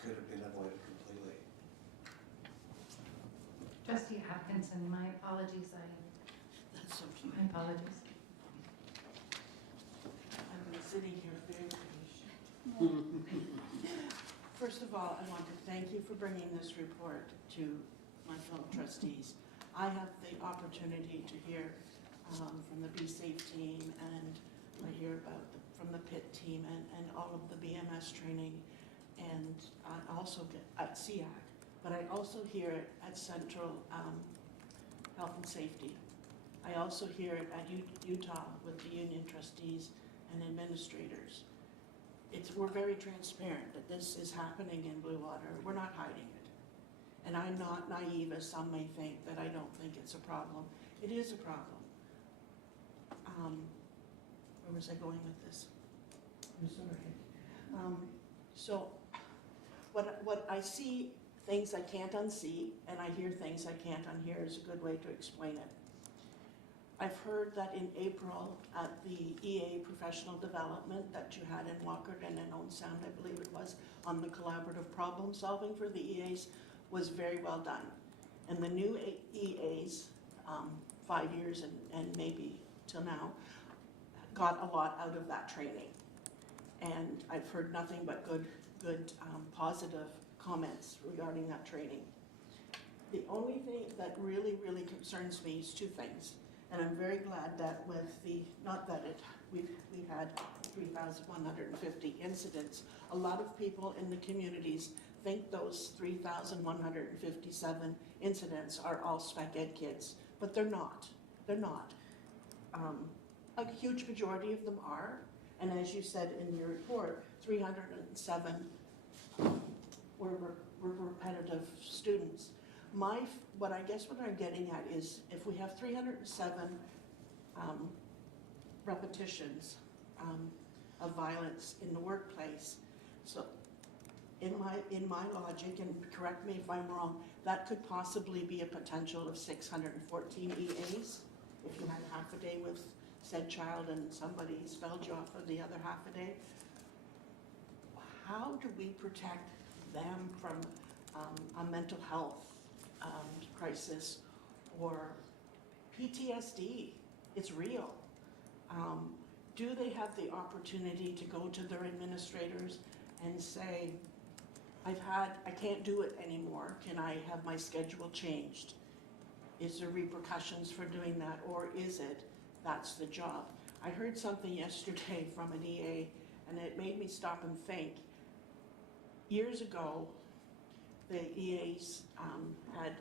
could have been avoided completely. Trustee Hopkinson, my apologies, That's okay. my apologies. I've been sitting here very patient. First of all, I want to thank you for bringing this report to my fellow trustees. I have the opportunity to hear from the Be Safe team, and I hear about from the PIT team and all of the BMS training, and I also get at SEAC, but I also hear it at Central Health and Safety. I also hear it at Utah with the union trustees and administrators. We're very transparent that this is happening in Blue Water. We're not hiding it. And I'm not naive, as some may think, that I don't think it's a problem. It is a problem. Where was I going with this? I'm sorry. So what I see, things I can't unsee, and I hear things I can't unhear is a good way to explain it. I've heard that in April at the EA professional development that you had in Walkerton and Owen Sound, I believe it was, on the collaborative problem solving for the EAs was very well done. And the new EAs, 5 years and maybe till now, got a lot out of that training. And I've heard nothing but good positive comments regarding that training. The only thing that really, really concerns me is two things. And I'm very glad that with the, not that we've had 3,150 incidents. A lot of people in the communities think those 3,157 incidents are all spec ed kids, but they're not. They're not. A huge majority of them are, and as you said in your report, 307 were repetitive students. What I'm getting at is if we have 307 repetitions of violence in the workplace, so in my logic, and correct me if I'm wrong, that could possibly be a potential of 614 EAs if you had half a day with said child and somebody spelled you off for the other half a day. How do we protect them from a mental health crisis or PTSD? It's real. Do they have the opportunity to go to their administrators and say, I can't do it anymore, can I have my schedule changed? Is there repercussions for doing that, or is it, that's the job? I heard something yesterday from an EA and it made me stop and think. Years ago, the EAs had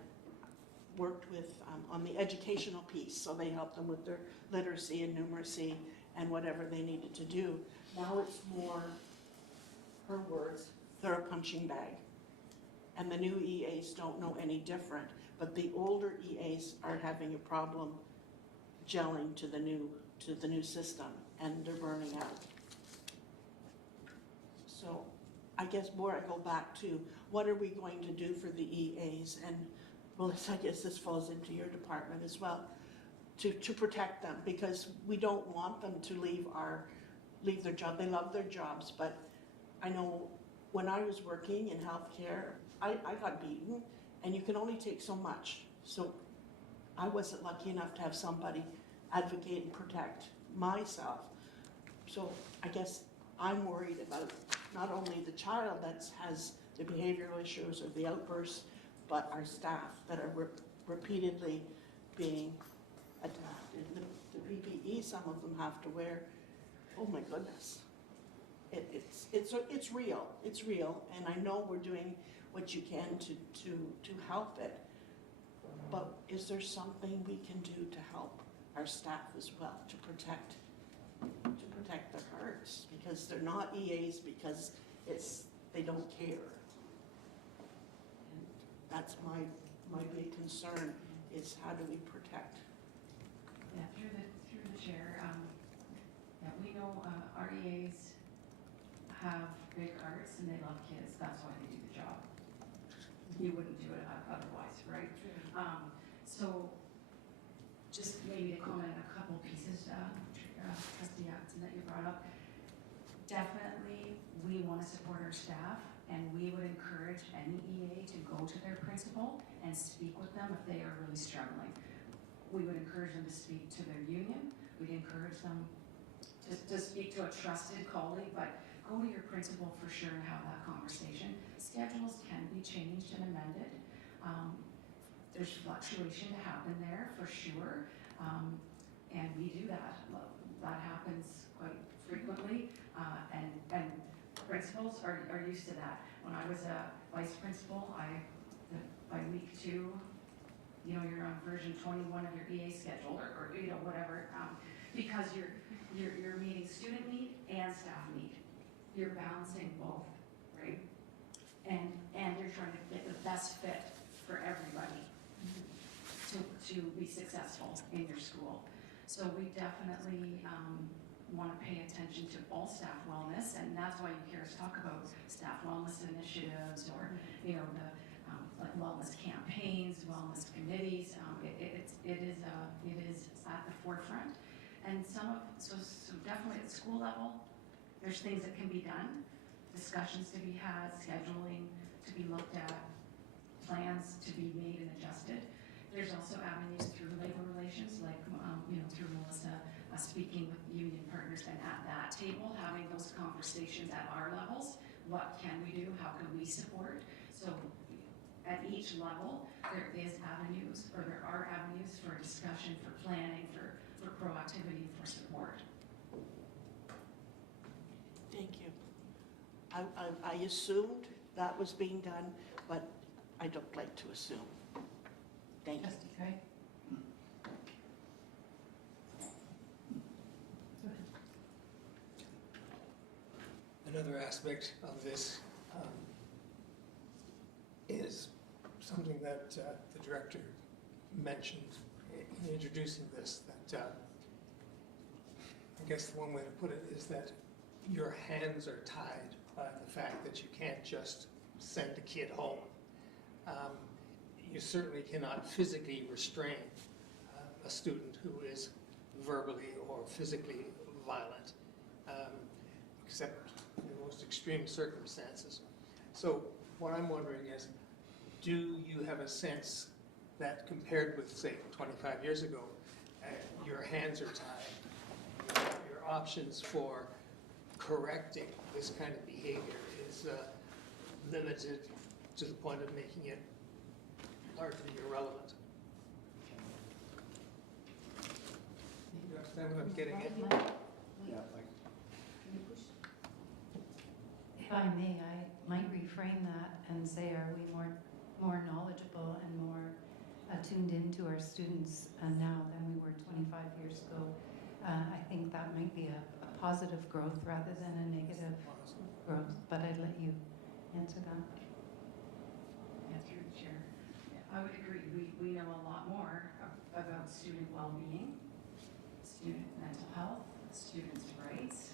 worked with on the educational piece, so they helped them with their literacy and numeracy and whatever they needed to do. Now it's more, her words, they're a punching bag. And the new EAs don't know any different, but the older EAs are having a problem gelling to the new system, and they're burning out. So I guess more I go back to, what are we going to do for the EAs? And Melissa, I guess this falls into your department as well, to protect them, because we don't want them to leave their job. They love their jobs, but I know when I was working in healthcare, I got beaten, and you can only take so much. So I wasn't lucky enough to have somebody advocate and protect myself. So I guess I'm worried about not only the child that has the behavioral issues or the outbursts, but our staff that are repeatedly being attacked. And the PPE some of them have to wear, oh my goodness. it's real, and I know we're doing what you can to help it. But is there something we can do to help our staff as well, to protect their hearts? Because they're not EAs because they don't care. And that's my big concern, is how do we protect? Yeah, through the chair, yeah, we know our EAs have big hearts and they love kids. That's why they do the job. You wouldn't do it otherwise, right? So just maybe to comment on a couple pieces, Trustee Atkinson, that you brought up. Definitely, we want to support our staff, and we would encourage any EA to go to their principal and speak with them if they are really struggling. We would encourage them to speak to their union. We'd encourage them to speak to a trusted colleague, but go to your principal for sure and have that conversation. Schedules can be changed and amended. There's fluctuation to happen there for sure, and we do that. That happens quite frequently, and principals are used to that. When I was a vice principal, by week 2, you're on version 21 of your EA schedule or whatever, because you're meeting student need and staff need. You're balancing both, right? And you're trying to get the best fit for everybody to be successful in your school. So we definitely want to pay attention to all staff wellness, and that's why you hear us talk about staff wellness initiatives or the like wellness campaigns, wellness committees. It is at the forefront, and so definitely at the school level, there's things that can be done, discussions to be had, scheduling to be looked at, plans to be made and adjusted. There's also avenues through labor relations, like through Melissa speaking with union partners, and at that table having those conversations at our levels. What can we do? How can we support? So at each level, there are avenues for discussion, for planning, for proactivity, for support. Thank you. I assumed that was being done, but I don't like to assume. Thank you. Trustee Craig? Another aspect of this is something that the director mentioned in introducing this, that I guess the one way to put it is that your hands are tied by the fact that you can't just send a kid home. You certainly cannot physically restrain a student who is verbally or physically violent, except in the most extreme circumstances. So what I'm wondering is, do you have a sense that compared with, say, 25 years ago, your hands are tied, your options for correcting this kind of behavior is limited to the point of making it largely irrelevant? You understand what I'm getting at? Yeah, like, If I may, I might reframe that and say, are we more knowledgeable and more tuned into our students now than we were 25 years ago? I think that might be a positive growth rather than a negative growth, but I'd let you answer that. Yeah, through the chair. I would agree. We know a lot more about student well-being, student mental health, students' rights,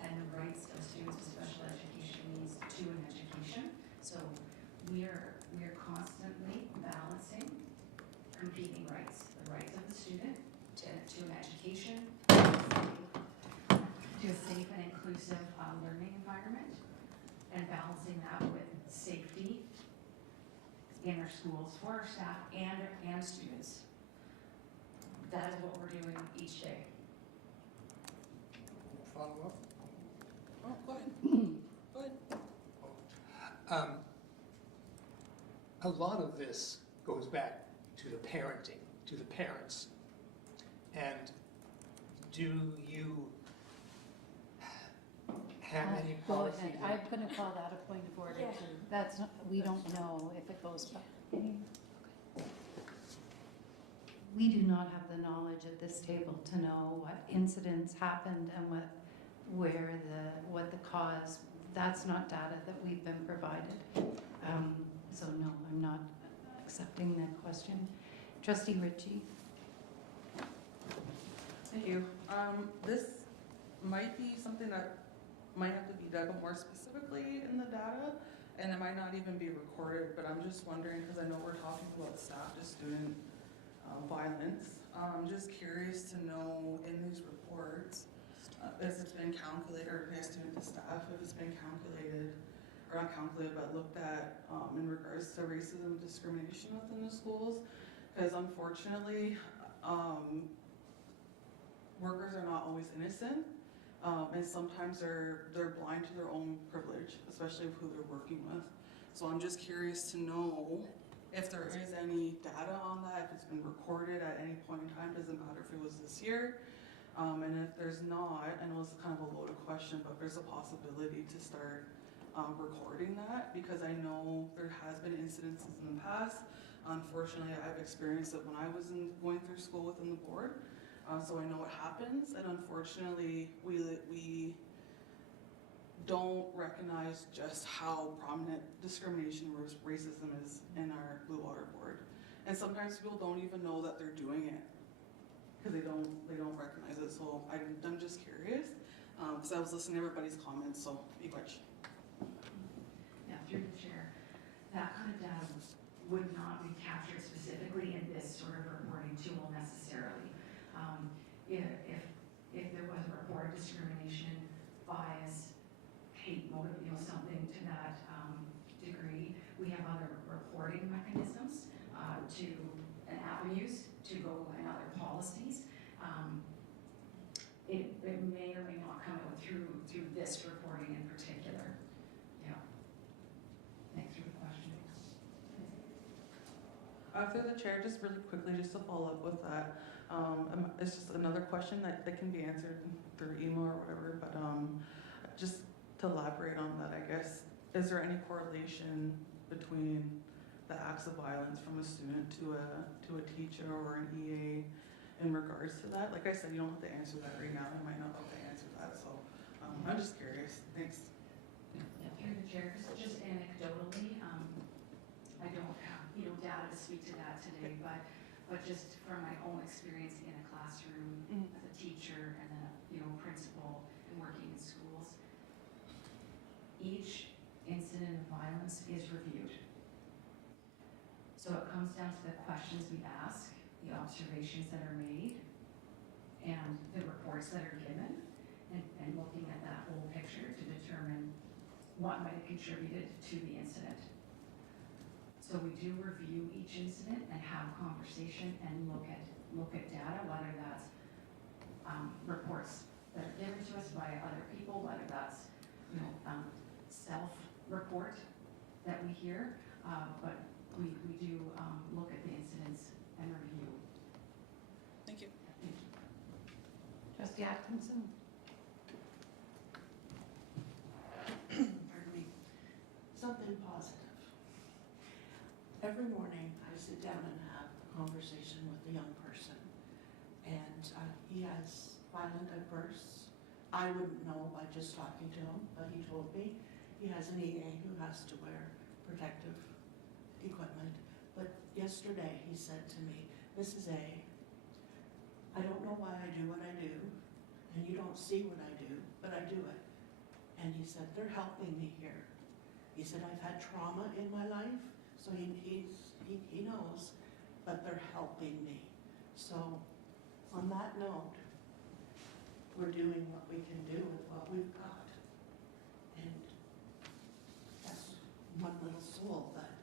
and the rights of students with special education needs to an education. So we are constantly balancing competing rights, the rights of the student to an education, to a safe and inclusive learning environment, and balancing that with safety in our schools for our staff and students. That is what we're doing each day. Follow up? Oh, go ahead. Go ahead. A lot of this goes back to the parenting, to the parents. And do you have any Go policy. ahead, I'm gonna call that a point of order Yeah. too. That's, not- we don't know if it goes back. We do not have the knowledge at this table to know what incidents happened and what the cause, that's not data that we've been provided. So no, I'm not accepting that question. Trustee Ritchie? Thank you. This might be something that might have to be dug more specifically in the data, and it might not even be recorded, but I'm just wondering, because I know we're talking about staff to student violence. I'm just curious to know in these reports, if it's been calculated, or student to staff, if it's been calculated, or not calculated, but looked at in regards to racism and discrimination within the schools, because unfortunately, workers are not always innocent, and sometimes they're blind to their own privilege, especially of who they're working with. So I'm just curious to know if there is any data on that, if it's been recorded at any point in time, doesn't matter if it was this year. And if there's not, and it was kind of a loaded question, but there's a possibility to start recording that, because I know there has been incidences in the past. Unfortunately, I've experienced it when I was going through school within the board. So I know what happens, and unfortunately, we don't recognize just how prominent discrimination or racism is in our Blue Water Board. And sometimes people don't even know that they're doing it because they don't recognize it. So I'm just curious, because I was listening to everybody's comments, so be quick. Yeah, through the chair, that kind of data would not be captured specifically in this sort of reporting tool necessarily. If there was a report of discrimination, bias, hate motive, something to that degree, we have other reporting mechanisms and avenues to go and other policies. It may or may not come out through this reporting in particular. Yeah. Thanks for the question. Through the chair, just really quickly, just to follow up with that, it's just another question that can be answered through email or whatever, but just to elaborate on that, I guess, is there any correlation between the acts of violence from a student to a teacher or an EA in regards to that? Like I said, you don't have to answer that right now. You might not have to answer that, so I'm just curious. Thanks. Yeah, through the chair, just anecdotally, I don't have data to speak to that today, but just from my own experience in a classroom as a teacher and then principal and working in schools, each incident of violence is reviewed. So it comes down to the questions we ask, the observations that are made, and the reports that are given, and looking at that whole picture to determine what might have contributed to the incident. So we do review each incident and have conversation and look at data, whether that's reports that are given to us by other people, whether that's self-report that we hear, but we do look at the incidents and review. Thank you. Thank you. Trustee Atkinson? Pardon me. Something positive. Every morning I sit down and have a conversation with a young person, and he has violent outbursts. I wouldn't know by just talking to him, but he told me he has an EA who has to wear protective equipment. But yesterday he said to me, Mrs. A, I don't know why I do what I do, and you don't see what I do, but I do it. And he said, they're helping me here. He said, I've had trauma in my life, so he knows, but they're helping me. So on that note, we're doing what we can do with what we've got. And that's one little soul that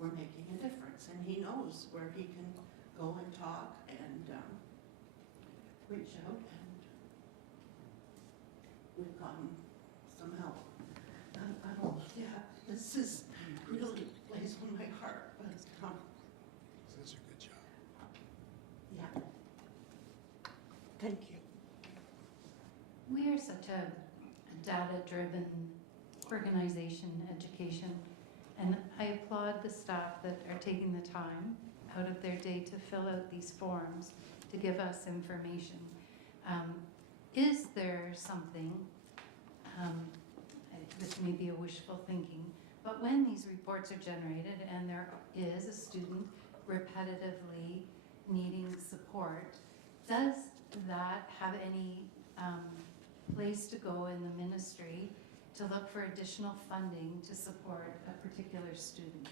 we're making a difference. And he knows where he can go and talk and reach out, and we've gotten some help. I don't, yeah, this is really lays on my heart, but That's a good job. yeah. Thank you. We are such an data-driven organization, education. And I applaud the staff that are taking the time out of their day to fill out these forms to give us information. Is there something, this may be a wishful thinking, but when these reports are generated and there is a student repetitively needing support, does that have any place to go in the ministry to look for additional funding to support a particular student?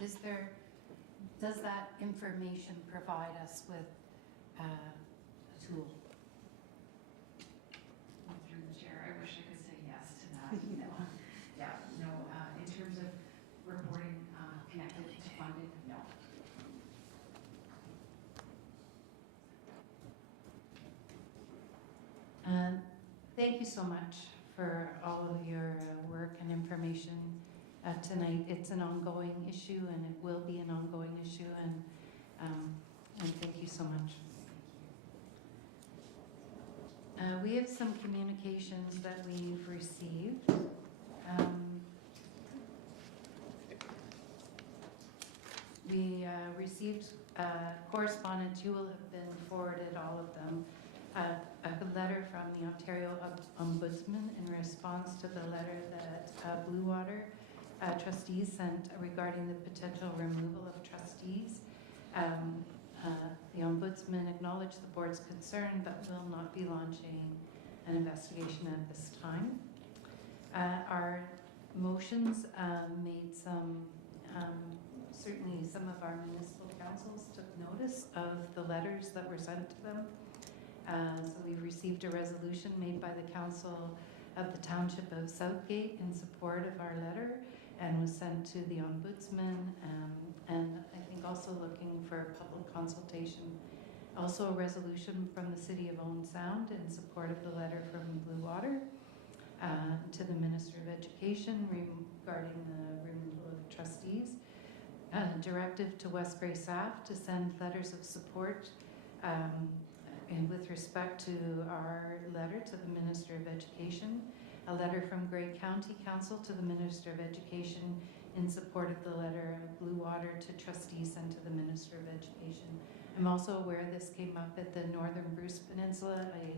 Does that information provide us with a tool? Through the chair, I wish I could say yes to that. No. Yeah, no, in terms of reporting connected to funding, no. Thank you so much for all of your work and information tonight. It's an ongoing issue, and it will be an ongoing issue, and thank you so much. We have some communications that we've received. We received correspondence, you will have been forwarded all of them, a letter from the Ontario Ombudsman in response to the letter that Blue Water trustees sent regarding the potential removal of trustees. The Ombudsman acknowledged the board's concern but will not be launching an investigation at this time. Our motions made some, certainly some of our municipal councils took notice of the letters that were sent to them. So we received a resolution made by the Council of the Township of Southgate in support of our letter and was sent to the Ombudsman, and I think also looking for public consultation. Also a resolution from the City of Owen Sound in support of the letter from Blue Water to the Minister of Education regarding the removal of trustees. Directive to Westbury SAF to send letters of support and with respect to our letter to the Minister of Education, a letter from Grey County Council to the Minister of Education in support of the letter of Blue Water to trustees sent to the Minister of Education. I'm also aware this came up at the Northern Bruce Peninsula. I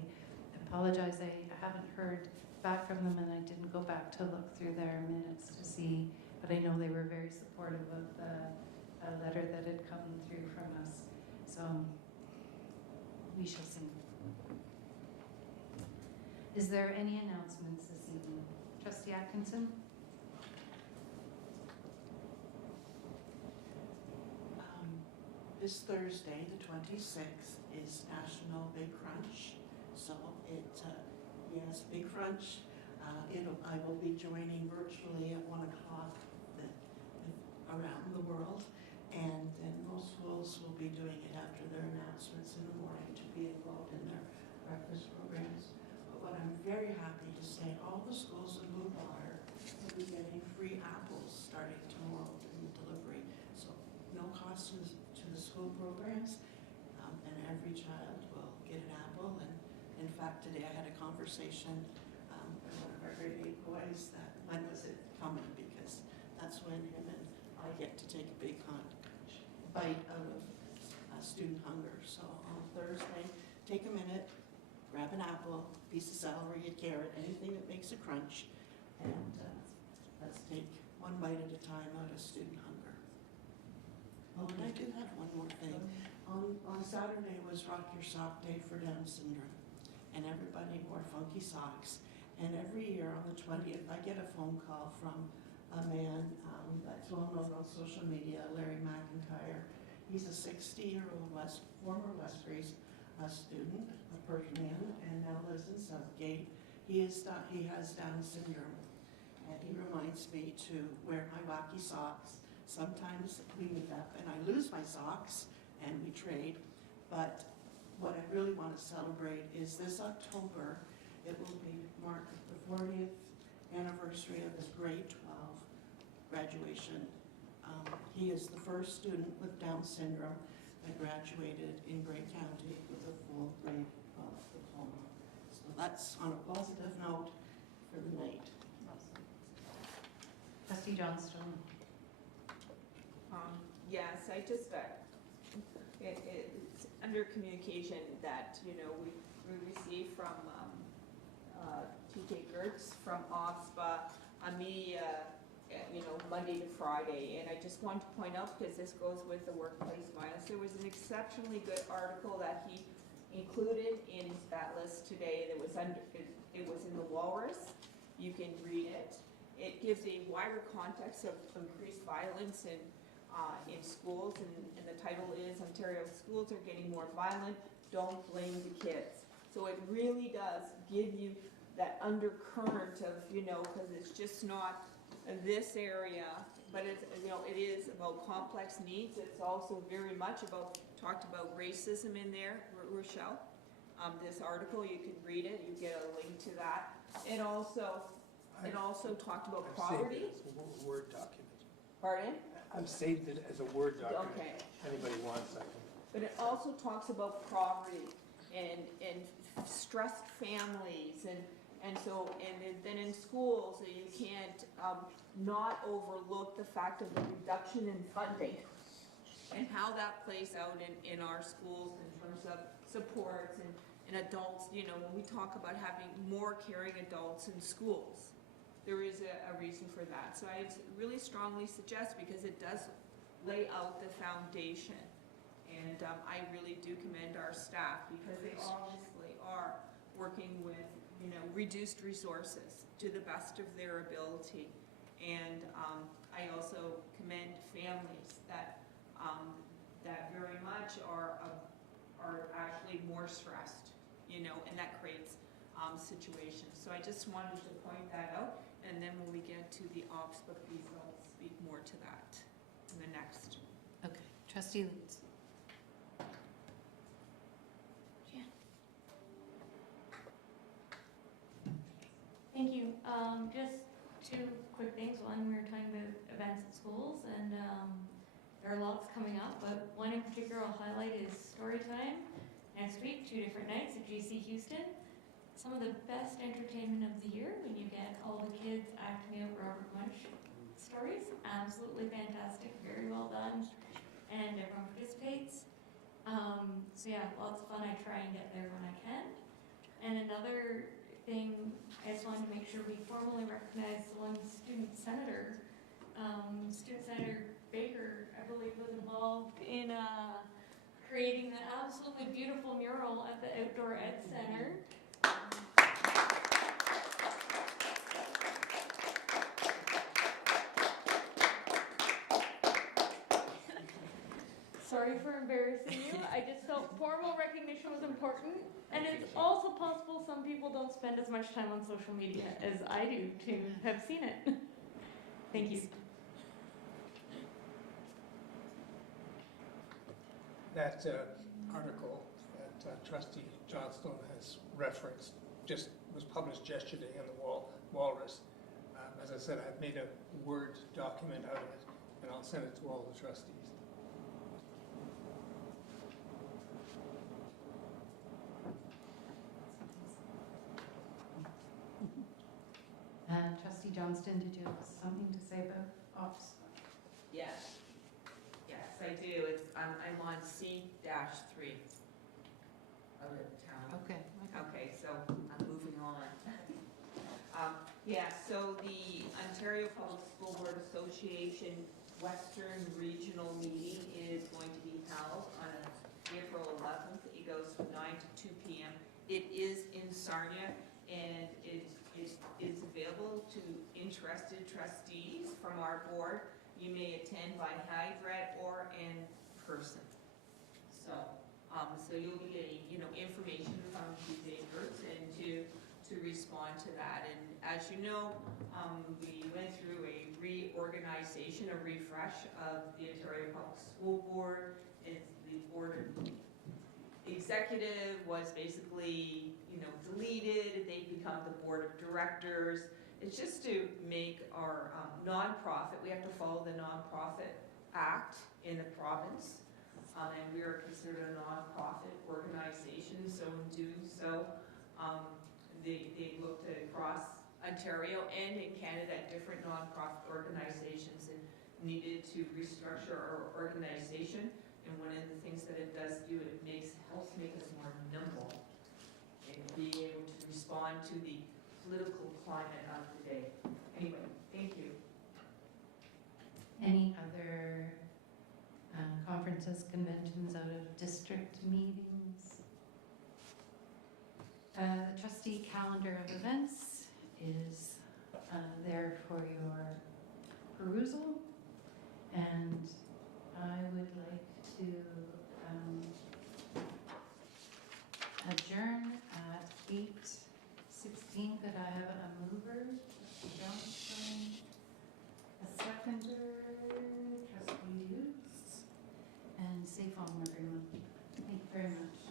apologize, I haven't heard back from them, and I didn't go back to look through their minutes to see, but I know they were very supportive of the letter that had come through from us. So we shall see. Is there any announcements this evening? Trustee Atkinson? This Thursday, the 26th, is National Big Crunch. So yes, Big Crunch. I will be joining virtually at 1 o'clock around the world. And then most schools will be doing it after their announcements in the morning to be involved in their breakfast programs. But what I'm very happy to say, all the schools in Blue Water will be getting free apples starting tomorrow in delivery. So no cost to the school programs, and every child will get an apple. And in fact, today I had a conversation with one of our grade 8 boys that when was it coming, because that's when him and I get to take a big bite out of student hunger. So on Thursday, take a minute, grab an apple, piece of celery, a carrot, anything that makes a crunch, and let's take one bite at a time out of student hunger. Oh, and I do have one more thing. On Saturday was Rock Your Sock Day for Down syndrome, and everybody wore funky socks. And every year on the 20th, I get a phone call from a man that's well known on social media, Larry McIntyre. He's a 60-year-old former Westbury student, a Perth man, and now lives in Southgate. He has Down syndrome, and he reminds me to wear my wacky socks. Sometimes we meet up and I lose my socks and we trade, but what I really want to celebrate is this October, it will mark the 40th anniversary of his grade 12 graduation. He is the first student with Down syndrome that graduated in Grey County with a full grade 12 diploma. So that's on a positive note for the night. Trustee Johnstone. Yes, I just, it's under communication that, you know, we received from TK Gertz from OSPA, a media, you know, Monday to Friday, and I just want to point out, because this goes with the workplace violence, there was an exceptionally good article that he included in that list today that was it was in the Walrus. You can read it. It gives a wider context of increased violence in schools, and the title is Ontario schools are getting more violent, don't blame the kids. So it really does give you that undercurrent of, you know, because it's just not this area, but it's, you know, it is about complex needs. It's also very much about, talked about racism in there, Rochelle. This article, you can read it, you get a link to that. It also talked about poverty. I've saved it as a Word document. Pardon? I've saved it as a Word document. Okay. If anybody wants, I can. But it also talks about poverty and stressed families and then in schools, you can't not overlook the fact of the reduction in funding and how that plays out in our schools in terms of supports and adults. You know, when we talk about having more caring adults in schools, there is a reason for that. So I really strongly suggest, because it does lay out the foundation. And I really do commend our staff, because they obviously are working with, you know, reduced resources to the best of their ability. And I also commend families that very much are actually more stressed, you know, and that creates situations. So I just wanted to point that out, and then when we get to the OPSPA piece, I'll speak more to that in the next. Okay, Trustee Leeds. Thank you. Just two quick things. One, we were talking about events at schools, and there are lots coming up, but one in particular I'll highlight is story time next week, 2 different nights at GC Houston. Some of the best entertainment of the year when you get all the kids acting out Robert Munch stories. Absolutely fantastic, very well done, and everyone participates. So yeah, lots of fun. I try and get there when I can. And another thing, I just wanted to make sure we formally recognize the one student senator. Student Senator Baker, I believe, was involved in creating the absolutely beautiful mural at the Outdoor Ed Center. Sorry for embarrassing you. I just felt formal recognition was important. And it's also possible some people don't spend as much time on social media as I do to have seen it. Thank you. That article that Trustee Johnstone has referenced just was published yesterday in the Walrus. As I said, I've made a Word document out of it, and I'll send it to all the trustees. Trustee Johnston, did you have something to say about ops? Yes, I do. It's I'm on C-3 of the town. Okay. Okay, so I'm moving on. Yeah, so the Ontario Public School Board Association Western Regional Meeting is going to be held on April 11th. It goes from 9 to 2 p.m. It is in Sarnia, and it is available to interested trustees from our board. You may attend by hybrid or in person. So, so you'll be getting, you know, information from the papers and to respond to that. And as you know, we went through a reorganization, a refresh of the Ontario Public School Board. It's the board executive was basically, you know, deleted. They become the board of directors. It's just to make our nonprofit, we have to follow the Nonprofit Act in the province, and we are considered a nonprofit organization. So in doing so, they looked across a Ontario and in Canada, different nonprofit organizations and needed to restructure our organization. And one of the things that it does do, it helps make us more nimble and be able to respond to the political climate of the day. Anyway, thank you. Any other conferences, conventions, out of district meetings? The trustee calendar of events is there for your perusal, and I would like to adjourn at 8:16. Could I have a mover? Johnson, a seconder, trustee Hughes, and safe home, everyone. Thank you very much.